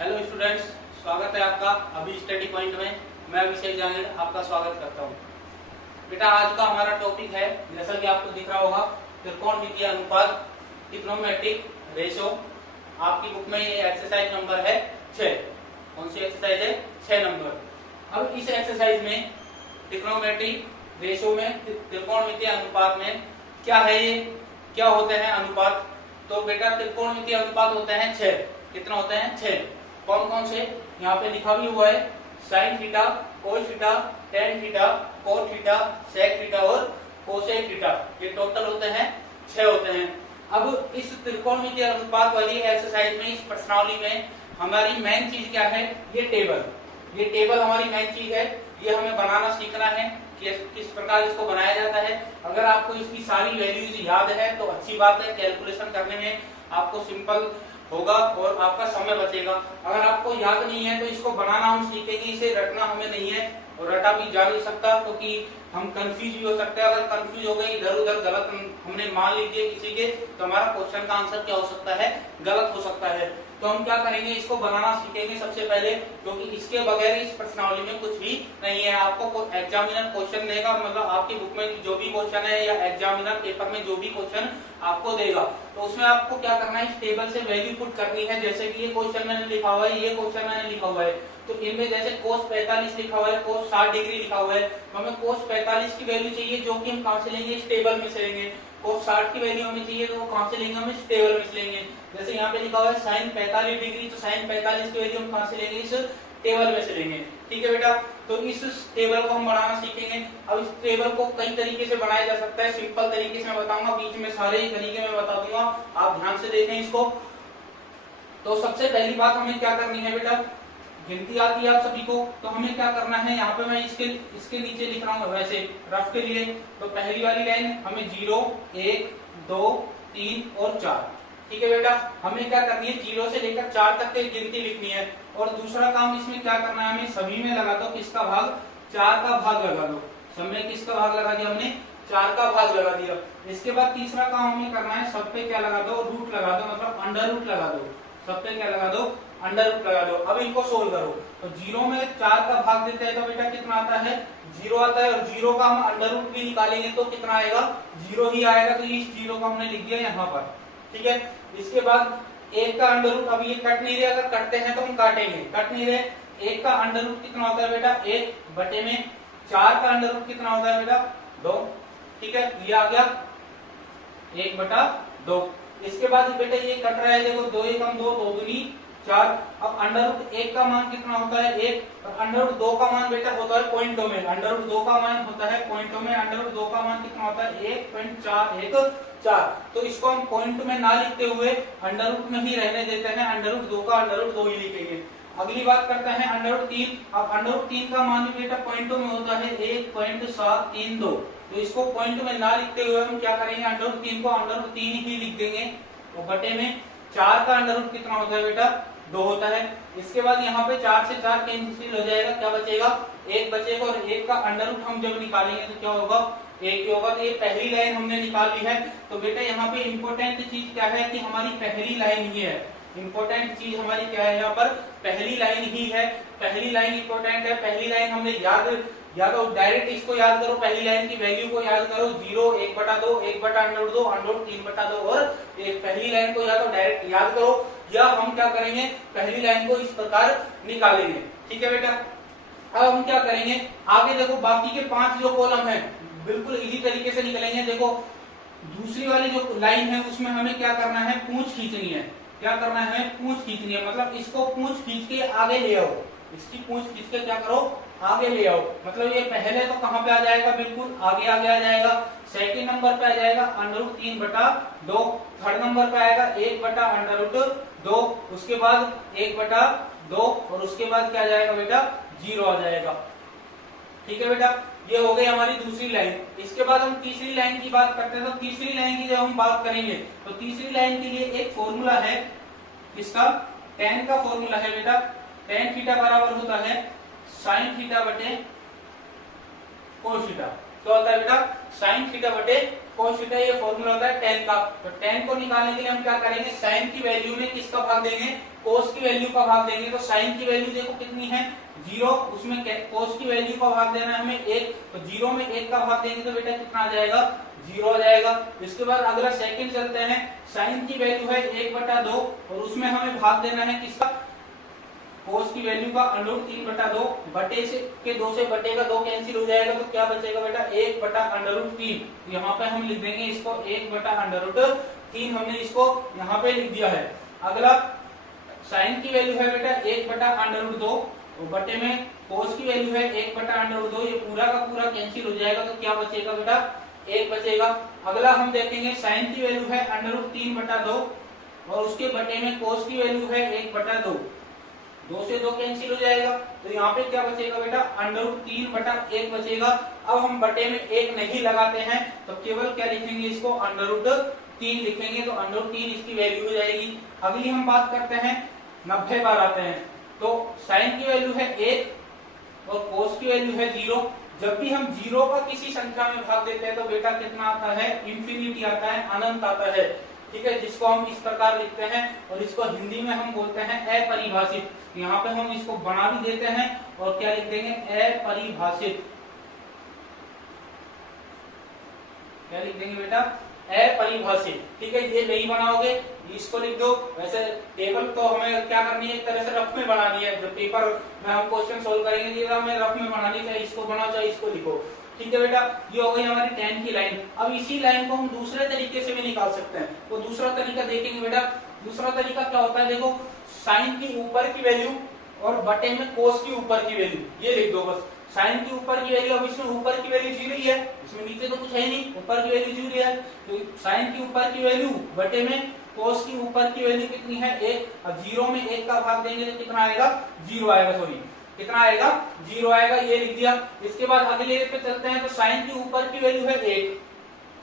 Hello students, स्वागत है आपका अभी स्टडी पॉइंट में। मैं अभिषेक जांगिर आपका स्वागत करता हूँ। बेटा, आज का हमारा टॉपिक है, जैसा कि आपको दिख रहा होगा, त्रिकोणमितीय अनुपात, ट्रिग्नोमेट्रिक रेशो। आपकी बुक में ये एक्सरसाइज नंबर है 6। कौन सी एक्सरसाइज है? 6 नंबर। अब इस एक्सरसाइज में ट्रिग्नोमेट्रिक रेशो में, त्रिकोणमितीय अनुपात में क्या है, ये क्या होते हैं अनुपात। तो बेटा, त्रिकोणमितीय अनुपात होते हैं 6। कितना होते हैं? 6। कौन कौन से? यहाँ पे लिखा भी हुआ है, sine theta, cos theta, tan theta, cot theta, sec theta और कोसेक थीटा। ये टोटल होते हैं 6 होते हैं। अब इस त्रिकोणमितीय अनुपात वाली एक्सरसाइज में, इस प्रश्नावली में हमारी मेन चीज क्या है? ये टेबल। ये टेबल हमारी मेन चीज है। ये हमें बनाना सीखना है कि किस प्रकार इसको बनाया जाता है। अगर आपको इसकी सारी वैल्यूज याद है तो अच्छी बात है, कैलकुलेशन करने में आपको सिंपल होगा और आपका समय बचेगा। अगर आपको याद नहीं है तो इसको बनाना हम सीखेंगे, इसे रटना हमें नहीं है और रटा भी जा नहीं सकता, क्योंकि हम कंफ्यूज भी हो सकते हैं। अगर कंफ्यूज हो गए, इधर उधर गलत हमने मान लीजिए किसी के, तो हमारा क्वेश्चन का आंसर क्या हो सकता है? गलत हो सकता है। तो हम क्या करेंगे, इसको बनाना सीखेंगे सबसे पहले, क्योंकि इसके बगैर इस प्रश्नावली में कुछ भी नहीं है। आपको एग्जामिनर क्वेश्चन देगा, मतलब आपकी बुक में जो भी क्वेश्चन है या एग्जामिनर पेपर में जो भी क्वेश्चन आपको देगा, तो उसमें आपको क्या करना है, इस टेबल से वैल्यू पुट करनी है। जैसे कि ये क्वेश्चन मैंने लिखा हुआ है, ये क्वेश्चन मैंने लिखा हुआ है, तो इनमें जैसे cos 45 लिखा हुआ है, cos 60 डिग्री लिखा हुआ है, तो हमें cos 45 की वैल्यू चाहिए, जो कि हम कहां से लेंगे? इस टेबल में से लेंगे। cos 60 की वैल्यू हमें चाहिए, तो वो कहां से लेंगे? हम इस टेबल में से लेंगे। जैसे यहाँ पे लिखा हुआ है sin 45 डिग्री, तो sin 45 की वैल्यू हम कहां से लेंगे? इस टेबल में से लेंगे। ठीक है बेटा, तो इस टेबल को हम बनाना सीखेंगे। अब इस टेबल को कई तरीके से बनाया जा सकता है। सिंपल तरीके से मैं बताऊंगा, बीच में सारे ही तरीके मैं बता दूंगा, आप ध्यान से देखें इसको। तो सबसे पहली बात हमें क्या करनी है बेटा, गिनती आती है आप सभी को, तो हमें क्या करना है, यहाँ पे मैं इसके नीचे लिख रहा हूँ वैसे रफ के लिए। तो पहली वाली लाइन हमें 0, 1, 2, 3 और 4। ठीक है बेटा, हमें क्या करनी है, 0 से लेकर 4 तक की गिनती लिखनी है। और दूसरा काम इसमें क्या करना है, हमें सभी में लगा दो किसका भाग? 4 का भाग लगा दो। सब में किसका भाग लगा दिया हमने? 4 का भाग लगा दिया। इसके बाद तीसरा काम हमें करना है, सब पे क्या लगा दो? रूट लगा दो, मतलब अंडर रूट लगा दो। सब पे क्या लगा दो? अंडर रूट लगा दो। अब इनको सोल्व करो, तो 0 में 4 का भाग देते हैं तो बेटा कितना आता है? 0 आता है। और 0 का हम अंडर रूट भी निकालेंगे तो कितना आएगा? 0 ही आएगा। तो इस 0 को हमने लिख दिया यहाँ पर। ठीक है, इसके बाद 1 का अंडर रूट, अब ये कट नहीं रहे, अगर कटते हैं तो हम काटेंगे, कट नहीं रहे। 1 का अंडर रूट कितना होता है बेटा? 1 बटे में 4 का अंडर रूट कितना होता है बेटा? 2। ठीक है, ये आ गया 1 बटा 2। इसके बाद बेटा ये कट रहा है, देखो 2 1 2, 2 दूनी 4। अब अंडर रूट 1 का मान कितना होता है? 1। और अंडर रूट 2 का मान बेटा होता है पॉइंटों में। अंडर रूट 2 का मान होता है पॉइंटों में। अंडर रूट 2 का मान कितना होता है? 1.414। तो इसको हम पॉइंट में ना लिखते हुए अंडर रूट में ही रहने देते हैं। अंडर रूट 2 का अंडर रूट 2 ही लिखेंगे। अगली बात करते हैं अंडर रूट 3। अब अंडर रूट 3 का मान भी बेटा पॉइंटों में होता है 1.732। तो इसको पॉइंट में ना लिखते हुए हम क्या करेंगे, अंडर रूट 3 को अंडर रूट 3 ही लिख देंगे। तो बटे में 4 का अंडर रूट कितना होता है बेटा? 2 होता है। इसके बाद यहाँ पे 4 से 4 कैंसिल हो जाएगा, क्या बचेगा? 1 बचेगा। और 1 का अंडर रूट हम जब निकालेंगे तो क्या होगा? 1 ही होगा। तो ये पहली लाइन हमने निकाल ली है। तो बेटा यहाँ पे इंपॉर्टेंट चीज क्या है कि हमारी पहली लाइन ही है। इंपॉर्टेंट चीज हमारी क्या है यहाँ पर? पहली लाइन ही है। पहली लाइन इंपॉर्टेंट है। पहली लाइन हमने या तो डायरेक्ट इसको याद करो, पहली लाइन की वैल्यू को याद करो, 0 1 बटा 2, 1 बटा अंडर रूट 2, अंडर रूट 3 बटा 2। और पहली लाइन को या तो डायरेक्ट याद करो, या हम क्या करेंगे, पहली लाइन को इस प्रकार निकालेंगे। ठीक है बेटा, अब हम क्या करेंगे, आगे देखो बाकी के 5 जो कॉलम है बिल्कुल इजी तरीके से निकलेंगे। देखो दूसरी वाली जो लाइन है उसमें हमें क्या करना है? पूंछ खींचनी है। क्या करना है? पूंछ खींचनी है। मतलब इसको पूंछ खींच के आगे ले आओ। इसकी पूंछ खींच के क्या करो? आगे ले आओ। मतलब ये पहले तो कहां पे आ जाएगा? बिल्कुल आगे आगे आ जाएगा। सेकंड नंबर पे आ जाएगा अंडर रूट 3 बटा 2। थर्ड नंबर पे आएगा 1 बटा अंडर रूट 2। उसके बाद 1 बटा 2 और उसके बाद क्या आ जाएगा बेटा? 0 आ जाएगा। ठीक है बेटा, ये हो गई हमारी दूसरी लाइन। इसके बाद हम तीसरी लाइन की बात करते हैं। तो तीसरी लाइन की जब हम बात करेंगे तो तीसरी लाइन के लिए एक फॉर्मूला है, इसका tan का फॉर्मूला है बेटा। tan थीटा बराबर होता है sin थीटा बटे cos थीटा। क्या होता है बेटा? sin थीटा बटे cos थीटा, ये फॉर्मूला होता है tan का। तो tan को निकालने के लिए हम क्या करेंगे? sin की वैल्यू में किसका भाग देंगे? कोस की वैल्यू का भाग देंगे तो साइन की वैल्यू देखो कितनी है 0, उसमें कोस की वैल्यू का भाग देना है हमें 1, तो 0 में 1 का भाग देंगे तो बेटा कितना आ जाएगा 0 आ जाएगा। इसके बाद अगला सेकंड चलते हैं, साइन की वैल्यू है 1/2 और उसमें हमें भाग देना है किसका, कोस की वैल्यू का √3/2, बटे से के 2 से बटे का 2 कैंसिल हो जाएगा तो क्या बचेगा बेटा 1/√3। यहाँ पे हम लिख देंगे इसको 1/√3, हमने इसको यहाँ पे लिख दिया है। अगला साइन की वैल्यू है बेटा 1/√2 और बटे में कोस की वैल्यू है 1/√2, ये पूरा का पूरा कैंसिल हो जाएगा तो क्या बचेगा बेटा 1 बचेगा। अगला हम देखेंगे साइन की वैल्यू है √3/2 और उसके बटे में कोस की वैल्यू है 1/2, 2 से 2 कैंसिल हो जाएगा तो यहाँ पे क्या बचेगा बेटा √3/1 बचेगा। अब हम बटे में 1 नहीं लगाते हैं तो केवल क्या लिखेंगे इसको √3 लिखेंगे तो √3 इसकी वैल्यू हो जाएगी। अगली हम बात करते हैं 90 बार आते हैं, तो साइन की वैल्यू है 1 और कोस की वैल्यू है 0। जब भी हम 0 का किसी संख्या में भाग देते हैं तो बेटा कितना आता है इंफिनिटी आता है, अनंत आता है, ठीक है, जिसको हम इस प्रकार लिखते हैं और इसको हिंदी में हम बोलते हैं अपरिभाषित। यहाँ पे हम इसको बना भी देते हैं और क्या लिख देंगे अपरिभाषित, क्या लिख देंगे बेटा अपरिभाषित, ठीक है। ये नहीं बनाओगे इसको लिख दो। वैसे टेबल तो हमें क्या करनी है, एक तरह से रफ में बनानी है, जब पेपर में हम क्वेश्चन सोल्व करेंगे तो हमें रफ में बनानी, चाहे इसको बनाओ चाहे इसको लिखो, ठीक है बेटा। ये हो गई हमारी 10 की लाइन। अब इसी लाइन को हम दूसरे तरीके से भी निकाल सकते हैं, वो दूसरा तरीका देखेंगे बेटा। दूसरा तरीका क्या होता है, देखो साइन की ऊपर की वैल्यू और बटे में कोस की ऊपर की वैल्यू, ये लिख दो बस। साइन की ऊपर की वैल्यू, अब इसमें ऊपर की वैल्यू 0 ही है, इसमें नीचे तो कुछ है नहीं, ऊपर की वैल्यू 0 है, तो साइन की ऊपर की वैल्यू बटे में कोस की ऊपर की वैल्यू कितनी है 1। अब 0 में 1 का भाग देंगे तो कितना आएगा 0 आएगा, सॉरी कितना आएगा 0 आएगा, ये लिख दिया। इसके बाद अगले पे चलते हैं, तो साइन की ऊपर की वैल्यू है 1,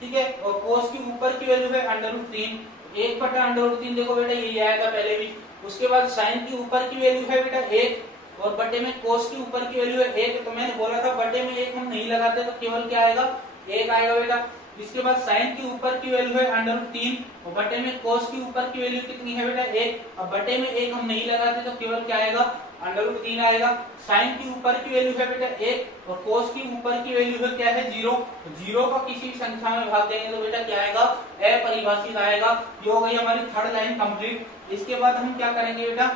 ठीक है, और कोस की ऊपर की वैल्यू है √3, 1/√3 देखो बेटा ये आया था पहले भी। उसके बाद साइन की ऊपर की वैल्यू है बेटा 1 और बटे में कोस की ऊपर की वैल्यू है 1, तो मैंने बोला था बटे में 1 हम नहीं लगाते तो केवल क्या आएगा 1 आएगा बेटा। इसके बाद साइन की ऊपर की वैल्यू है √3 और बटे में कोस की ऊपर की वैल्यू कितनी है बेटा 1, अब बटे में 1 हम नहीं लगाते तो केवल क्या आएगा √3 आएगा। साइन की ऊपर की वैल्यू है बेटा 1 और कोस की ऊपर की वैल्यू है क्या है 0, तो 0 का किसी संख्या में भाग देंगे तो बेटा क्या आएगा अपरिभाषित आएगा। ये हो गई हमारी थर्ड लाइन कंप्लीट। इसके बाद हम क्या करेंगे बेटा,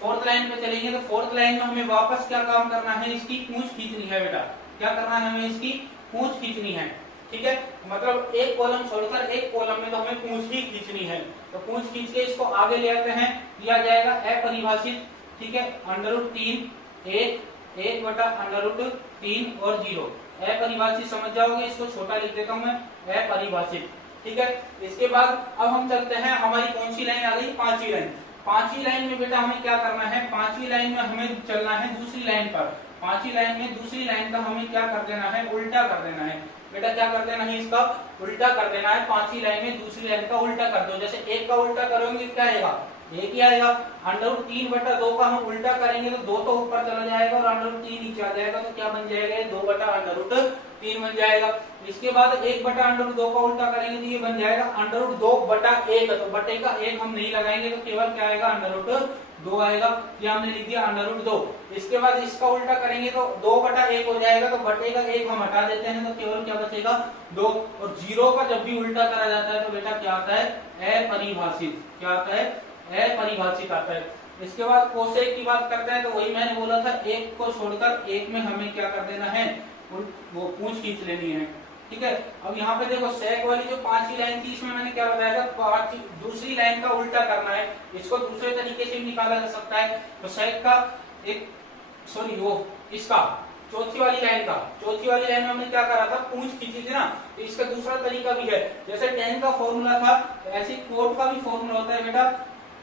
फोर्थ लाइन पे चलेंगे। तो फोर्थ लाइन में हमें वापस क्या काम करना है, इसकी पूंछ खींचनी है बेटा। क्या करना है हमें, इसकी पूंछ खींचनी है, ठीक है। मतलब एक कॉलम छोड़कर एक कॉलम में तो हमें पूंछ ही खींचनी है, तो पूंछ खींच के इसको आगे ले आते हैं, दिया जाएगा अपरिभाषित, ठीक है, √3 1/√3 और 0 अपरिभाषित समझ जाओगे। इसको छोटा लिख देता हूं मैं अपरिभाषित, ठीक है। इसके बाद अब हम चलते हैं, हमारी कौन सी लाइन आ गई, पांचवी लाइन। पांचवी लाइन में बेटा हमें क्या करना है, पांचवी लाइन में हमें चलना है दूसरी लाइन पर। पांचवी लाइन में दूसरी लाइन का हमें क्या कर देना है, उल्टा कर देना है बेटा। क्या कर देना है, इसका उल्टा कर देना है। पांचवी लाइन में दूसरी लाइन का उल्टा कर दो। जैसे 1 का उल्टा करोगे क्या आएगा, 1 ही आएगा। √3/2 का हम उल्टा करेंगे तो 2 तो ऊपर चला जाएगा और √3 नीचे आ जाएगा, तो क्या बन जाएगा 2/√3 बन जाएगा। इसके बाद 1/√2 का उल्टा करेंगे तो ये बन जाएगा √2/1, तो बटे का 1 हम नहीं लगाएंगे तो केवल क्या आएगा √2 आएगा, ये हमने लिख दिया √2। इसके बाद इसका उल्टा करेंगे तो 2/1 हो जाएगा, तो बटे का 1 हम हटा देते हैं तो केवल क्या बचेगा 2। और 0 का जब भी उल्टा करा जाता है तो बेटा क्या आता है अपरिभाषित, क्या आता है अपरिभाषित आता है। इसके बाद कोसेक की बात करते हैं, तो वही मैंने बोला था 1 को छोड़कर 1 में हमें क्या कर देना है, वो पूंछ खींच लेनी है, ठीक है। अब यहाँ पे देखो सेक वाली जो पांचवी लाइन थी, इसमें मैंने क्या बताया था, दूसरी लाइन का उल्टा करना है। इसको दूसरे तरीके से भी निकाला जा सकता है। तो सेक का एक सॉरी वो इसका चौथी वाली लाइन में हमने क्या करा था, पूंछ खींची थी ना, तो इसका दूसरा तरीका भी है। जैसे tan का फॉर्मूला था, तो ऐसे कोट का भी फॉर्मूला होता है बेटा,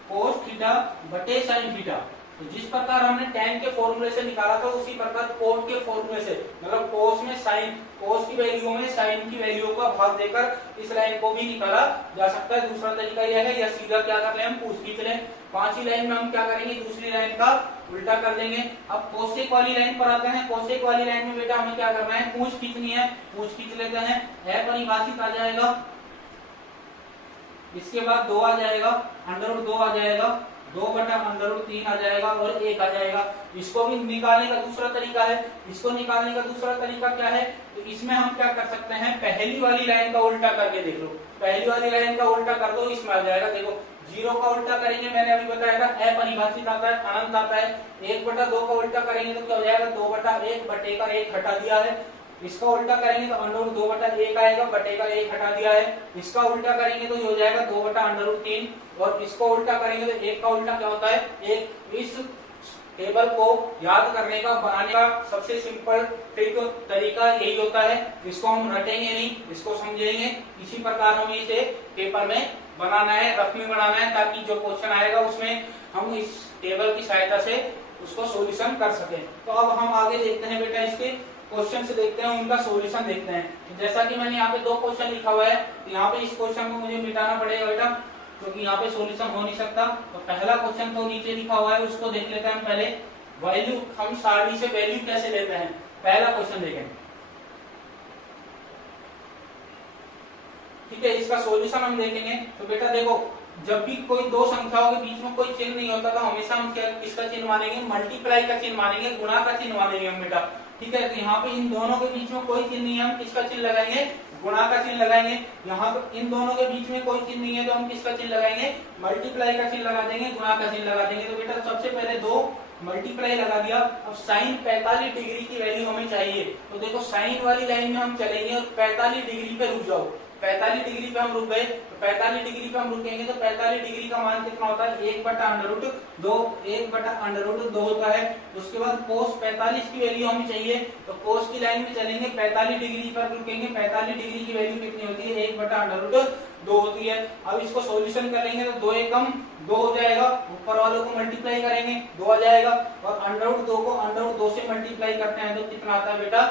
cos थीटा बटे sin थीटा। तो जिस प्रकार हमने tan के फॉर्मूले से निकाला था, उसी प्रकार कोट के फॉर्मूले से, मतलब cos की वैल्यू में sin की वैल्यू का भाग देकर इस लाइन को भी निकाला जा सकता है। दूसरा तरीका यह है, या सीधा क्या कर ले हम पूंछ खींच लें। पांचवी लाइन में हम क्या करेंगे, दूसरी लाइन का उल्टा कर देंगे। अब कोसेक वाली लाइन पर आते हैं। कोसेक वाली लाइन में बेटा हमें क्या करना है, पूंछ खींचनी है। पूंछ खींच लेते हैं, अपरिभाषित आ जाएगा। इसके बाद 2 आ जाएगा, √2 आ जाएगा, 2/√3 आ जाएगा और 1 आ जाएगा। इसको भी निकालने का दूसरा तरीका है। इसको निकालने का दूसरा तरीका क्या है, तो इसमें हम क्या कर सकते हैं, पहली वाली लाइन का उल्टा करके देख लो। पहली वाली लाइन का उल्टा कर दो, इसमें आ जाएगा। देखो 0 का उल्टा करेंगे, मैंने अभी बताया था अपरिभाषित आता है, अनंत आता है। 1/2 का उल्टा करेंगे तो क्या हो जाएगा, 2/1 बटे का 1 हटा दिया है। इसका उल्टा करेंगे तो √2/1 आएगा, बटे का 1 हटा दिया है। इसका उल्टा करेंगे तो ये हो जाएगा 2/√3 और इसको उल्टा करेंगे तो 1 का उल्टा क्या होता है 1। इस टेबल को याद करने का, बनाने का सबसे सिंपल ट्रिक तरीका यही होता है। इसको हम रटेंगे नहीं, इसको समझेंगे। इसी प्रकार हमें इसे पेपर में बनाना है, रफ में बनाना है, ताकि जो क्वेश्चन आएगा उसमें हम इस टेबल की सहायता से उसको सोल्यूशन कर सकें। तो अब हम आगे देखते हैं बेटा, इसके क्वेश्चन से देखते हैं, उनका सॉल्यूशन देखते हैं। जैसा कि मैंने यहाँ पे 2 क्वेश्चन लिखा हुआ है, तो यहाँ पे इस क्वेश्चन को मुझे मिटाना पड़ेगा बेटा, क्योंकि यहाँ पे सॉल्यूशन हो नहीं सकता। तो पहला क्वेश्चन तो नीचे लिखा हुआ है, उसको देख लेते हैं हम पहले। वैल्यू, हम सारणी से वैल्यू कैसे लेते हैं, पहला क्वेश्चन देखें। ठीक है, इसका सॉल्यूशन हम देखेंगे। तो बेटा देखो, जब भी कोई दो संख्याओं के बीच में कोई चिन्ह नहीं होता तो हमेशा हम क्या किसका चिन्ह मानेंगे, मल्टीप्लाई का चिन्ह मानेंगे, गुणा का चिन्ह मानेंगे हम बेटा। ठीक है, तो यहाँ पे इन दोनों के बीच में कोई चिन्ह नहीं है, हम किसका चिन्ह लगाएंगे, गुणा का चिन्ह लगाएंगे। यहाँ पे इन दोनों के बीच में कोई चिन्ह नहीं है तो हम किसका चिन्ह लगाएंगे, मल्टीप्लाई का चिन्ह लगा देंगे, गुणा का चिन्ह लगा देंगे। तो बेटा सबसे पहले 2 मल्टीप्लाई लगा दिया। अब साइन 45 डिग्री की वैल्यू हमें चाहिए। तो देखो साइन वाली लाइन में हम चलेंगे और 45 डिग्री पे रुक जाओ। 45 डिग्री पे हम रुक गए, तो 45 डिग्री पे हम रुकेंगे तो 45 डिग्री का मान कितना होता है, 1/√2, 1/√2 होता है। उसके बाद कोस 45 की वैल्यू हमें चाहिए, तो कोस की लाइन में चलेंगे, 45 डिग्री पर रुकेंगे। 45 डिग्री की वैल्यू कितनी होती है, 1/√2 होती है। अब इसको सॉल्यूशन करेंगे तो 2 एकम 2 हो जाएगा, ऊपर वालों को मल्टीप्लाई करेंगे 2 आ जाएगा, और √2 को √2 से मल्टीप्लाई करते हैं तो कितना आता है बेटा,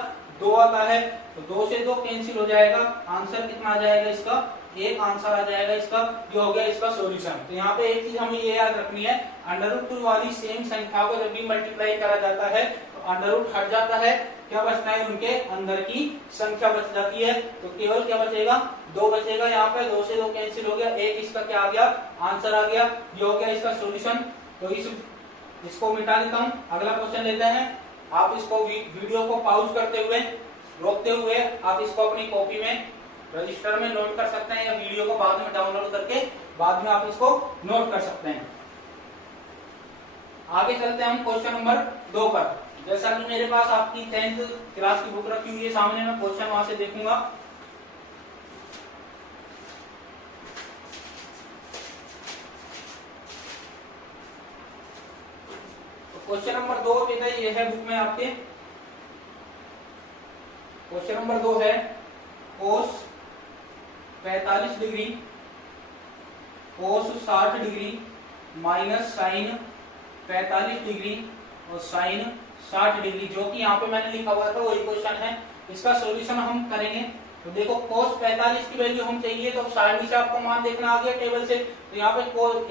2 आता है। तो 2 से 2 कैंसिल हो जाएगा, आंसर कितना आ जाएगा इसका, 1 आंसर आ जाएगा इसका। ये हो गया इसका सॉल्यूशन। तो यहाँ पे एक चीज हमें ये याद रखनी है, √2 वाली सेम संख्या को जब भी मल्टीप्लाई करा जाता है तो √ हट जाता है, क्या बचता है, उनके अंदर की संख्या बच जाती है। तो केवल क्या बचेगा, 2 बचेगा। यहाँ पे 2 से 2 कैंसिल हो गया, 1 इसका क्या आ गया, आंसर आ गया। ये हो गया इसका सॉल्यूशन। तो इसको मिटा देता हूँ, अगला क्वेश्चन लेते हैं। आप इसको वीडियो को पॉज करते हुए, रोकते हुए आप इसको अपनी कॉपी में, रजिस्टर में नोट कर सकते हैं, या वीडियो को बाद में डाउनलोड करके बाद में आप इसको नोट कर सकते हैं। आगे चलते हैं हम क्वेश्चन नंबर 2 पर। जैसा कि मेरे पास आपकी 10th क्लास की बुक रखी हुई है सामने, मैं क्वेश्चन वहां से देखूंगा। क्वेश्चन नंबर 2 बेटा ये है बुक में आपके। क्वेश्चन नंबर 2 है, cos 45 degree cos 60 degree minus sine 45 degree और साइन 60 डिग्री, जो कि यहाँ पे मैंने लिखा हुआ था वही क्वेश्चन है। इसका सॉल्यूशन हम करेंगे। तो देखो कोस 45 की वैल्यू हम चाहिए, तो सारणी से आपको मान देखना आ गया टेबल से। तो यहाँ पे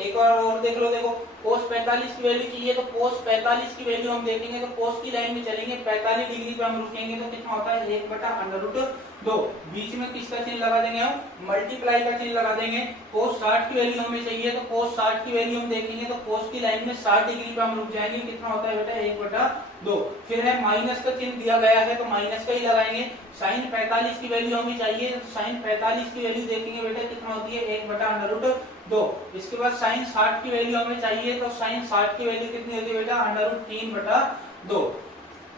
एक और देख लो, देखो कोस 45 की वैल्यू चाहिए, तो कोस 45 की वैल्यू हम देखेंगे तो कोस की लाइन में चलेंगे, 45 डिग्री पे हम रुकेंगे तो कितना होता है, 1/√2। बीच में किसका चिन्ह लगा देंगे हम, मल्टीप्लाई का चिन्ह लगा देंगे। कोस 60 की वैल्यू हमें चाहिए, तो कोस 60 की वैल्यू हम देखेंगे तो कोस की लाइन में 60 डिग्री पे हम रुक जाएंगे, कितना होता है बेटा, 1/2। फिर है माइनस का चिन्ह दिया गया है तो माइनस का ही लगाएंगे। साइन 45 की वैल्यू हमें चाहिए, तो साइन 45 की वैल्यू देखेंगे बेटा कितना होती है, 1/√2। इसके बाद साइन 60 की वैल्यू हमें चाहिए, तो साइन 60 की वैल्यू कितनी होती है बेटा, √3/2।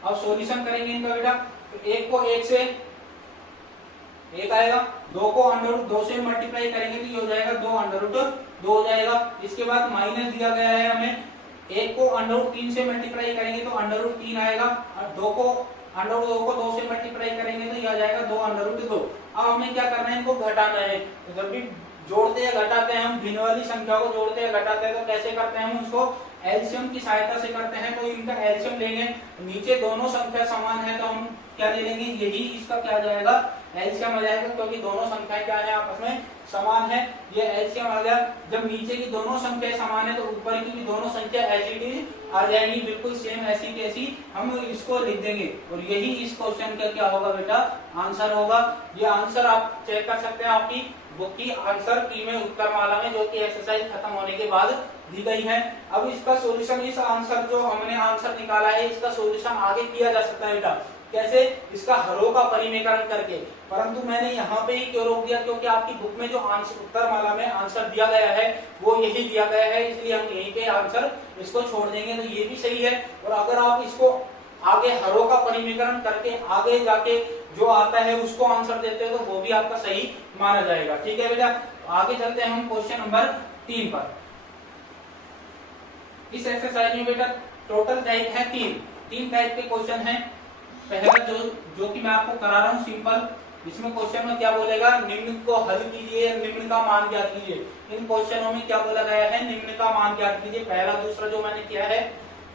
अब सॉल्यूशन करेंगे इनका बेटा। तो 1 को 1 से 1 आएगा, 2 को √2 से मल्टीप्लाई करेंगे तो ये हो जाएगा 2/√2 हो जाएगा। इसके बाद माइनस दिया गया है हमें, 1 को √3 से मल्टीप्लाई करेंगे तो √3 आएगा, और 2 को √2 को 2 से मल्टीप्लाई करेंगे तो ये आ जाएगा 2/√2। अब हमें क्या करना है, इनको घटाना है। तो जब भी जोड़ते या घटाते हैं हम, भिन्न वाली संख्या को जोड़ते या घटाते हैं तो कैसे करते हैं हम उसको, एलसीएम की सहायता से करते हैं। तो इनका एलसीएम लेंगे, नीचे दोनों संख्या समान है तो हम क्या ले लेंगे, यही इसका क्या जाएगा, एलसीएम आ जाएगा, क्योंकि दोनों संख्याएं क्या है, आपस में समान है। ये एलसीएम आ गया। जब नीचे की दोनों संख्याएं समान है तो ऊपर की भी दोनों संख्या ऐसी आ जाएंगी, बिल्कुल सेम ऐसी कैसी, हम इसको लिख देंगे। और यही इस क्वेश्चन का क्या होगा बेटा, आंसर होगा। ये आंसर आप चेक कर सकते हैं आपकी बुक की आंसर की में उत्तर माला में, जो कि एक्सरसाइज खत्म होने के बाद दी गई है। अब इसका सॉल्यूशन, इस आंसर जो हमने आंसर निकाला है, इसका सॉल्यूशन आगे किया जा सकता है बेटा। कैसे? इसका हरों का परिमेयकरण करके। परंतु मैंने यहाँ पे ही क्यों रोक दिया, क्योंकि आपकी बुक में जो आंसर उत्तरमाला में आंसर दिया गया है वो यही दिया गया है, इसलिए हम यहीं पे आंसर इसको छोड़ देंगे। तो ये भी सही है। और अगर आप इसको आगे हरों का परिमेयकरण करके आगे जाके जो आता है उसको आंसर देते हैं तो वो भी आपका सही माना जाएगा। ठीक है बेटा, आगे चलते हैं हम क्वेश्चन नंबर 3 पर। इस एक्सरसाइज में बेटा टोटल टाइप है 3 टाइप के क्वेश्चन हैं। पहला जो कि मैं आपको करा रहा हूँ सिंपल, इसमें क्वेश्चन में क्या बोलेगा, निम्न को हल कीजिए, निम्न का मान ज्ञात कीजिए। इन क्वेश्चनों में क्या बोला गया है, निम्न का मान ज्ञात कीजिए। पहला दूसरा जो मैंने किया है,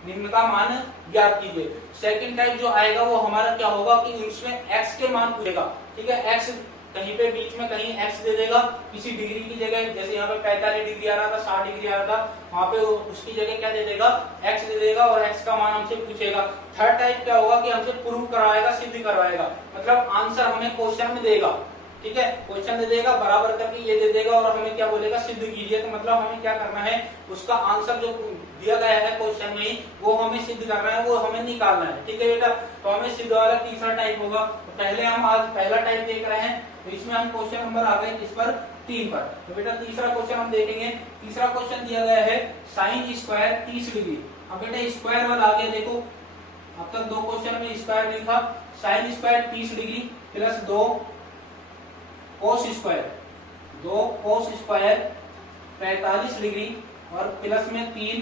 निम्न का मान ज्ञात कीजिए। सेकंड टाइप जो आएगा वो हमारा क्या होगा कि इसमें x के मान पूछेगा। ठीक है, x कहीं पे बीच में कहीं x दे देगा किसी डिग्री की जगह, जैसे यहाँ पे 45 डिग्री आ रहा था, 60 डिग्री आ रहा था, वहां पे उसकी जगह क्या दे देगा, x दे देगा और x का मान हमसे पूछेगा। थर्ड टाइप क्या होगा कि हमसे प्रूव करवाएगा, सिद्ध करवाएगा, मतलब आंसर हमें क्वेश्चन में देगा। ठीक है, क्वेश्चन दे देगा, बराबर करके ये दे देगा और हमें क्या बोलेगा, सिद्ध कीजिए। तो मतलब हमें क्या करना है, उसका आंसर जो दिया गया है क्वेश्चन में ही वो हमें सिद्ध करना है, वो हमें निकालना है। ठीक है बेटा, तो हमें सिद्ध वाला तीसरा टाइप होगा। तो पहले हम आज पहला टाइप देख रहे हैं, तो इसमें हम क्वेश्चन नंबर आ गए इस पर 3 पर। तो बेटा तीसरा क्वेश्चन हम देखेंगे। तीसरा क्वेश्चन दिया गया है साइन स्क्वायर 30 डिग्री। अब बेटा स्क्वायर वाला आ गया, देखो अब तक 2 क्वेश्चन में स्क्वायर नहीं था। Sine square 30 degree plus 2 cos square, 2 cos square 45 degree और प्लस में 3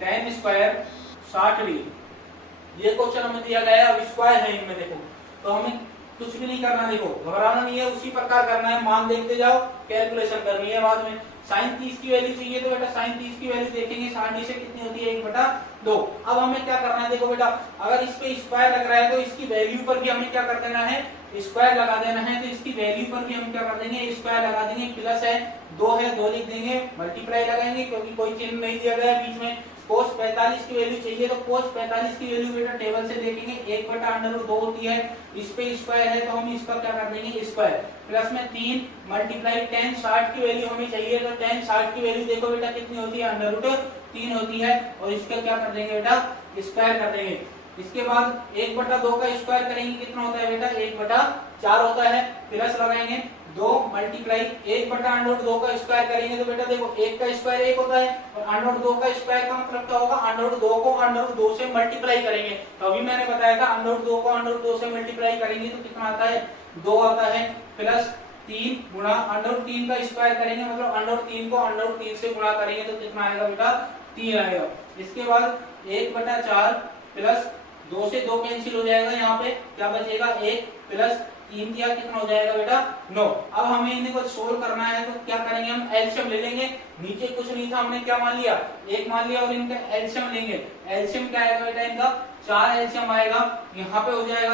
टेन स्क्वायर 60 डिग्री। ये क्वेश्चन हमें दिया गया है। अब स्क्वायर है इनमें देखो, तो हमें कुछ भी नहीं करना, देखो घबराना नहीं है, उसी प्रकार करना है, मान देखते जाओ, कैलकुलेशन करनी है बाद में। साइन 30 की वैल्यू चाहिए तो बेटा साइन 30 की वैल्यू देखेंगे 60 से कितनी होती है, 1/2। अब हमें क्या करना है, देखो बेटा अगर इस पे स्क्वायर लग रहा है तो इसकी वैल्यू पर भी हमें क्या कर देना है, स्क्वायर लगा देना है। तो इसकी वैल्यू पर भी हम क्या कर देंगे, स्क्वायर लगा देंगे। प्लस है 2 है 2 लिख देंगे, मल्टीप्लाई लगाएंगे क्योंकि कोई चिन्ह नहीं दिया गया बीच में। कोस 45 की वैल्यू चाहिए तो कोस 45 की वैल्यू बेटा टेबल से देखेंगे, 1/√2 होती है। इस पे स्क्वायर है तो हम इसका क्या कर देंगे, स्क्वायर। प्लस में 3 मल्टीप्लाई टेन 60 की वैल्यू हमें चाहिए, तो टेन 60 की वैल्यू देखो बेटा कितनी होती है, √3 होती है। और इसका क्या कर देंगे बेटा, स्क्वायर कर देंगे। इसके बाद 1/2 का स्क्वायर करेंगे, कितना होता है बेटा, 1/4 होता है। प्लस लगाएंगे 2 मल्टीप्लाई 1/√2 का स्क्वायर करेंगे तो बेटा देखो 1 का स्क्वायर 1 होता है और √2 का स्क्वायर का मतलब क्या होगा, √2 को √2 से मल्टीप्लाई करेंगे। तो अभी मैंने बताया था √2 को √2 से मल्टीप्लाई करेंगे तो कितना आता है, 2 आता है। प्लस 3 गुणा √3 का स्क्वायर करेंगे, मतलब √3 को √3 से गुणा करेंगे तो कितना आएगा बेटा, 3 आएगा। इसके बाद 1/4 प्लस 2 से 2 कैंसिल हो जाएगा, यहाँ पे क्या बचेगा 1 प्लस 3 किया कितना हो जाएगा बेटा 9। अब हमें इन्हें को सोल्व करना है तो क्या करेंगे, हम एलसीएम ले लेंगे। नीचे कुछ नहीं था, हमने क्या मान लिया, 1 मान लिया और इनका एलसीएम लेंगे। एलसीएम क्या आएगा बेटा, इनका 4 एलसीएम आएगा। यहाँ पे हो जाएगा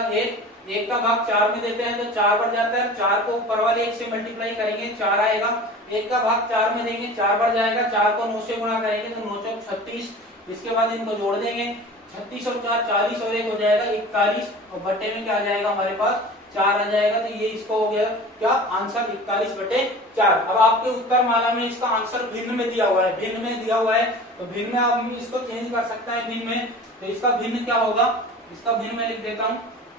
1 का भाग 4 में देते हैं तो 4 बढ़ जाता है, 4 को ऊपर वाले 1 से मल्टीप्लाई करेंगे 4 आएगा। 1 का भाग 4 में देंगे 4 बढ़ जाएगा, 4 को 9 से गुणा करेंगे तो 9 चौक 36। इसके बाद इनको जोड़ देंगे, 36 और 4 40 और 1 हो जाएगा 41 और बट्टे में क्या आ जाएगा हमारे पास 4 आ जाएगा। तो ये इसको हो गया क्या आंसर 41/4। अब आपके उत्तर माला में इसका आंसर भिन्न में दिया हुआ है, भिन्न में दिया हुआ है तो भिन्न में आप इसको चेंज कर सकते हैं भिन्न में। तो इसका भिन्न क्या होगा, इसका भिन्न में लिख देता हूँ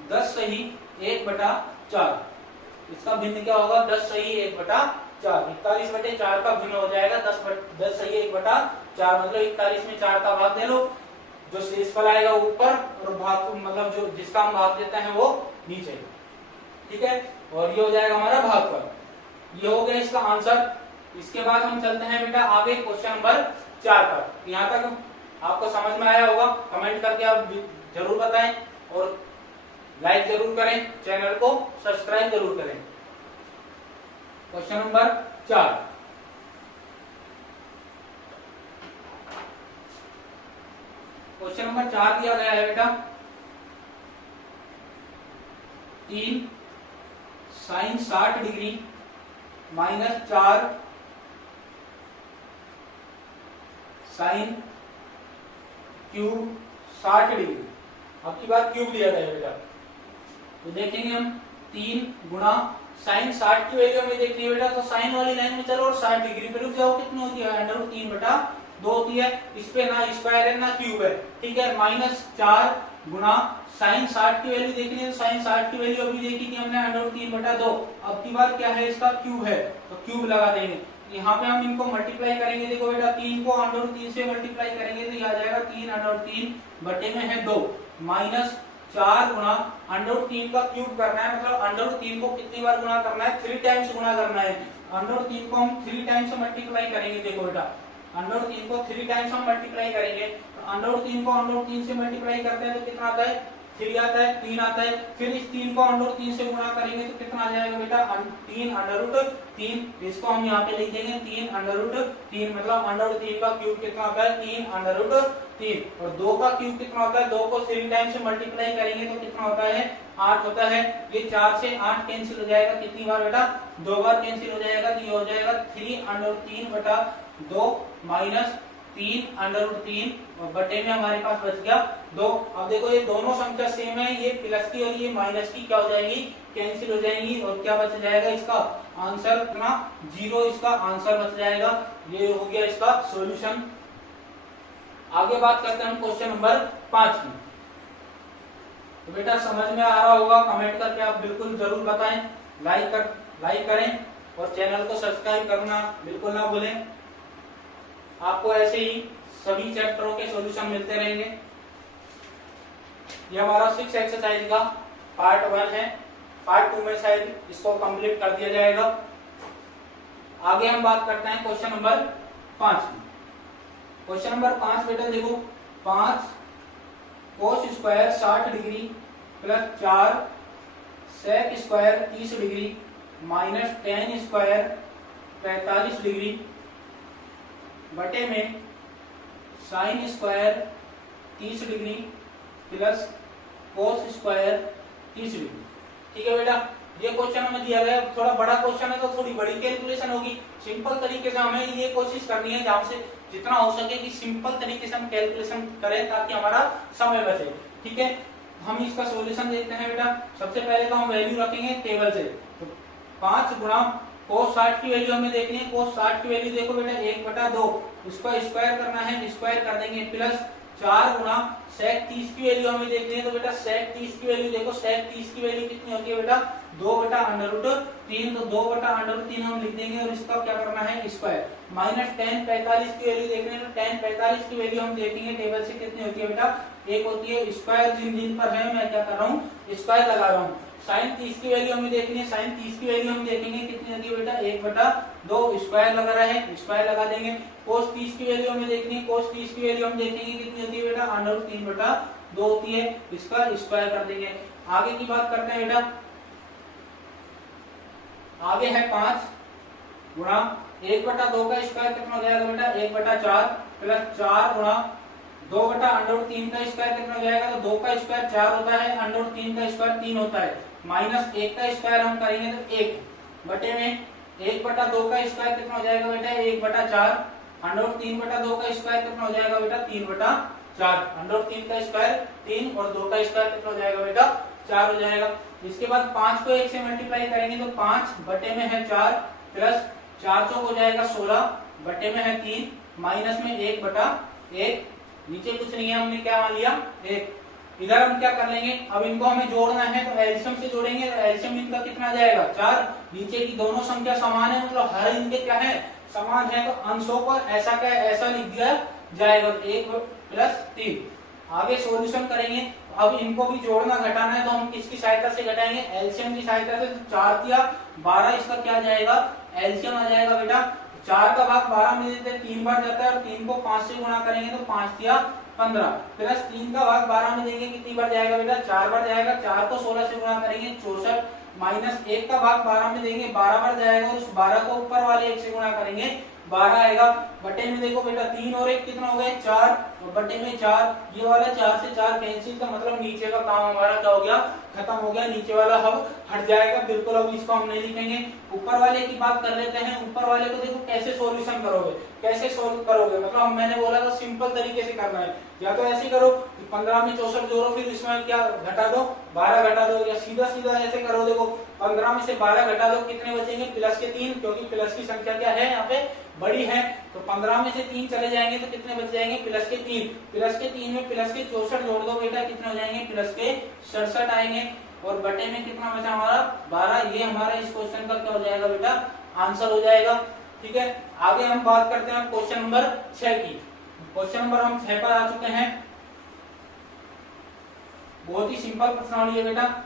10 सही 1/4। इसका भिन्न क्या होगा, 10 सही 1/4। 41/4 का भिन्न हो जाएगा 10 सही 1/4, मतलब 41 में 4 का भाग दे लो, जो शेषफल आएगा ऊपर और भाग मतलब जो जिसका हम भाग देते हैं वो नीचे। ठीक है, और ये हो जाएगा हमारा भागफल। ये हो गया इसका आंसर। इसके बाद हम चलते हैं बेटा आगे क्वेश्चन नंबर 4 पर। यहाँ तक आपको समझ में आया होगा, कमेंट करके आप जरूर बताएं और लाइक जरूर करें, चैनल को सब्सक्राइब जरूर करें। क्वेश्चन नंबर 4, क्वेश्चन नंबर 4 दिया गया है बेटा 3 sine 60 degree minus 4 sine cube 60 degree. अब की बात क्यूब दिया गया है बेटा, तो देखेंगे हम 3 गुणा साइन 60 की वैल्यू हमें देखनी है बेटा, तो साइन वाली लाइन में चलो और 60 डिग्री पे रुक जाओ, कितनी होती है √3/2 होती है। इस पे ना स्क्वायर है ना क्यूब है, ठीक है। -4 गुना साइन 60 की वैल्यू देखनी है, तो साइन 60 की वैल्यू अभी देखी थी हमने √3/2। अब की बात क्या है, इसका क्यूब है तो क्यूब लगा देंगे। यहाँ पे हम इनको मल्टीप्लाई करेंगे, देखो बेटा 3 को √3 से मल्टीप्लाई करेंगे तो ये आ जाएगा 3√3 बटे में है 2 -4 गुना √3 का क्यूब करना है, मतलब √3 को कितनी बार गुना करना है, 3 टाइम्स गुना करना है। √3 को हम 3 टाइम्स मल्टीप्लाई करेंगे, देखो बेटा √3 को 3 टाइम्स हम मल्टीप्लाई करेंगे, तो √3 को √3 से मल्टीप्लाई करते हैं तो कितना आता है, 3 आता है, 3 आता है। फिर इस 3 को √3 से गुणा करेंगे तो कितना आ जाएगा बेटा, 3 इसको हम यहाँ पे लिख देंगे 3 मतलब √3 का क्यूब कितना होता है, 3 और 2 का क्यूब कितना होता है, 2 को 3 टाइम से मल्टीप्लाई करेंगे तो कितना होता है, 8 होता है। ये 4 से 8 कैंसिल हो जाएगा, कितनी बार बेटा, 2 बार कैंसिल हो जाएगा, तो ये हो जाएगा 3√3/2 -3√3 और बटे में हमारे पास बच गया 2। अब देखो ये दोनों संख्या सेम है, ये प्लस की और ये माइनस की क्या हो जाएगी, कैंसिल हो जाएंगी, और क्या बच जाएगा, इसका आंसर कितना, 0 इसका आंसर बच जाएगा। ये हो गया इसका सॉल्यूशन। आगे बात करते हैं हम क्वेश्चन नंबर 5 की। तो बेटा समझ में आ रहा होगा, कमेंट करके आप बिल्कुल जरूर बताएं, लाइक करें और चैनल को सब्सक्राइब करना बिल्कुल ना भूलें। आपको ऐसे ही सभी चैप्टरों के सॉल्यूशन मिलते रहेंगे। ये हमारा 6 एक्सरसाइज का पार्ट 1 है, पार्ट 2 में शायद इसको कंप्लीट कर दिया जाएगा। आगे हम बात करते हैं क्वेश्चन नंबर 5 की। क्वेश्चन नंबर 5 बेटा देखो, 5 cos square 60 degree plus 4 sec square 30 degree minus tan square 45 degree बटे में sine square 30 degree plus cos square 30 degree. ठीक है बेटा, ये क्वेश्चन हमें दिया गया, थोड़ा बड़ा क्वेश्चन है तो थोड़ी बड़ी कैलकुलेशन होगी। सिंपल तरीके से हमें ये कोशिश करनी है जहां से जितना हो सके कि सिंपल तरीके से हम कैलकुलेशन करें ताकि हमारा समय बचे। ठीक है, हम इसका सॉल्यूशन देखते हैं बेटा। सबसे पहले तो हम वैल्यू रखेंगे टेबल से, तो 5 गुना cos 60 की वैल्यू हमें देखनी है। cos 60 की वैल्यू देखो बेटा 1/2, इसका स्क्वायर करना है, स्क्वायर कर देंगे, प्लस 4 गुना sec 30 की वैल्यू हमें देखनी है। तो बेटा sec 30 की वैल्यू देखो, sec 30 की वैल्यू कितनी होती है बेटा, 2/√3, तो 2/√3 हम लिख देंगे और इसका क्या करना है, स्क्वायर। माइनस tan 45 की वैल्यू देखनी है, तो tan 45 की वैल्यू हम देखेंगे टेबल से, कितनी होती है बेटा, 1 होती है। स्क्वायर जिन पर है मैं क्या कर रहा हूँ, स्क्वायर लगा रहा हूँ। साइन 30 की वैल्यू हमें देखनी है, साइन 30 की वैल्यू हम देखेंगे कितनी होती है बेटा, 1/2, स्क्वायर लगा रहा है, स्क्वायर लगा देंगे। cos 30 की वैल्यू हमें देखनी है, cos 30 की वैल्यू हम देखेंगे कितनी होती है बेटा, √3/2 होती है, इसका स्क्वायर कर देंगे। आगे की बात करते हैं बेटा, आगे है 5 गुणा 1/2 का स्क्वायर कितना हो जाएगा बेटा, 1/4 प्लस 4 गुणा 2/√3 का स्क्वायर कितना हो जाएगा, तो 2 का स्क्वायर 4 होता है, √3 का स्क्वायर 3 होता है, माइनस 1 का स्क्वायर हम करेंगे तो 1 बटे में 1/2 का स्क्वायर कितना हो जाएगा बेटा, 1/4, √3/2 का स्क्वायर कितना हो जाएगा बेटा, 3/4, √3 का स्क्वायर 3 और 2 का स्क्वायर कितना हो जाएगा बेटा, 4 हो जाएगा। इसके बाद 5 को 1 से मल्टीप्लाई करेंगे तो 5 बटे में है 4 प्लस 4 चौक हो जाएगा 16 बटे में है 3 माइनस में 1/1, नीचे कुछ नहीं है, हमने क्या मान लिया 1। इधर हम क्या कर लेंगे, अब इनको हमें जोड़ना है तो एलसीएम से जोड़ेंगे, तो एलसीएम इनका कितना जाएगा, 4। नीचे की दोनों संख्या समान है, मतलब हर इनके क्या है, समान है, तो अंशों पर ऐसा क्या ऐसा लिख दिया जाएगा, 1 प्लस 3। आगे सॉल्यूशन करेंगे, अब इनको भी जोड़ना घटाना है तो हम किसकी सहायता से घटाएंगे, एलसीएम की सहायता से। 4 या 12, इसका क्या जाएगा, एलसीएम आ जाएगा बेटा। 4 का भाग 12 में देते 3 बार जाता है और 3 को 5 से गुणा करेंगे तो 5 या 15, प्लस 3 का भाग 12 में देंगे कितनी बार जाएगा बेटा, 4 बार जाएगा। 4 को 16 से गुणा करेंगे 64, माइनस 1 का भाग 12 में देंगे 12 बार जाएगा और उस 12 को ऊपर वाले 1 से गुणा करेंगे 12 आएगा। बटे में देखो बेटा 3 और 1 कितना हो गया 4, और बटे में 4, ये वाला 4 से 4 कैंसिल, का मतलब नीचे का काम हमारा क्या हो गया, खत्म हो गया, नीचे वाला अब हट जाएगा बिल्कुल। अब इसको हम नहीं लिखेंगे। ऊपर वाले की बात कर लेते हैं। ऊपर वाले को देखो कैसे सॉल्यूशन करोगे, कैसे सोल्व करोगे, मतलब मैंने बोला था सिंपल तरीके से करना है। या तो ऐसे करो 15 में 64 जोड़ो, फिर इसमें क्या घटा दो 12 घटा दो, या सीधा सीधा ऐसे करो, देखो 15 में से 12 घटा दो, कितने बचेंगे प्लस के 3, क्योंकि प्लस की संख्या क्या है यहाँ पे बड़ी है। तो 15 में से 3 चले जाएंगे तो कितने बच जाएंगे प्लस के 3, प्लस के 3 में प्लस के 64 जोड़ दो बेटा, कितने हो जाएंगे प्लस के 67 आएंगे, और बटे में कितना बचा हमारा 12। ये हमारा इस क्वेश्चन का क्या हो जाएगा बेटा आंसर हो जाएगा। ठीक है, आगे हम बात करते हैं क्वेश्चन नंबर 6 की। क्वेश्चन नंबर हम 6 पर आ चुके हैं। बहुत ही सिंपल प्रश्नावली है बेटा,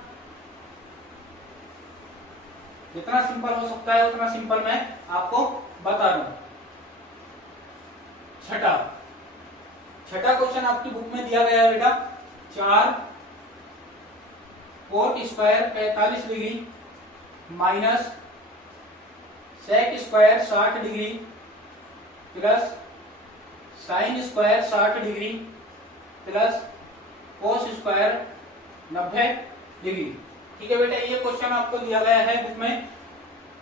जितना सिंपल हो सकता है उतना सिंपल मैं आपको बता रहा हूं। छठा क्वेश्चन आपकी बुक में दिया गया है बेटा, 4 cot square 45 degree minus sec square 60 degree plus sine square 60 degree plus cos square 90 degree. ठीक है बेटा, ये क्वेश्चन आपको दिया गया है बुक में।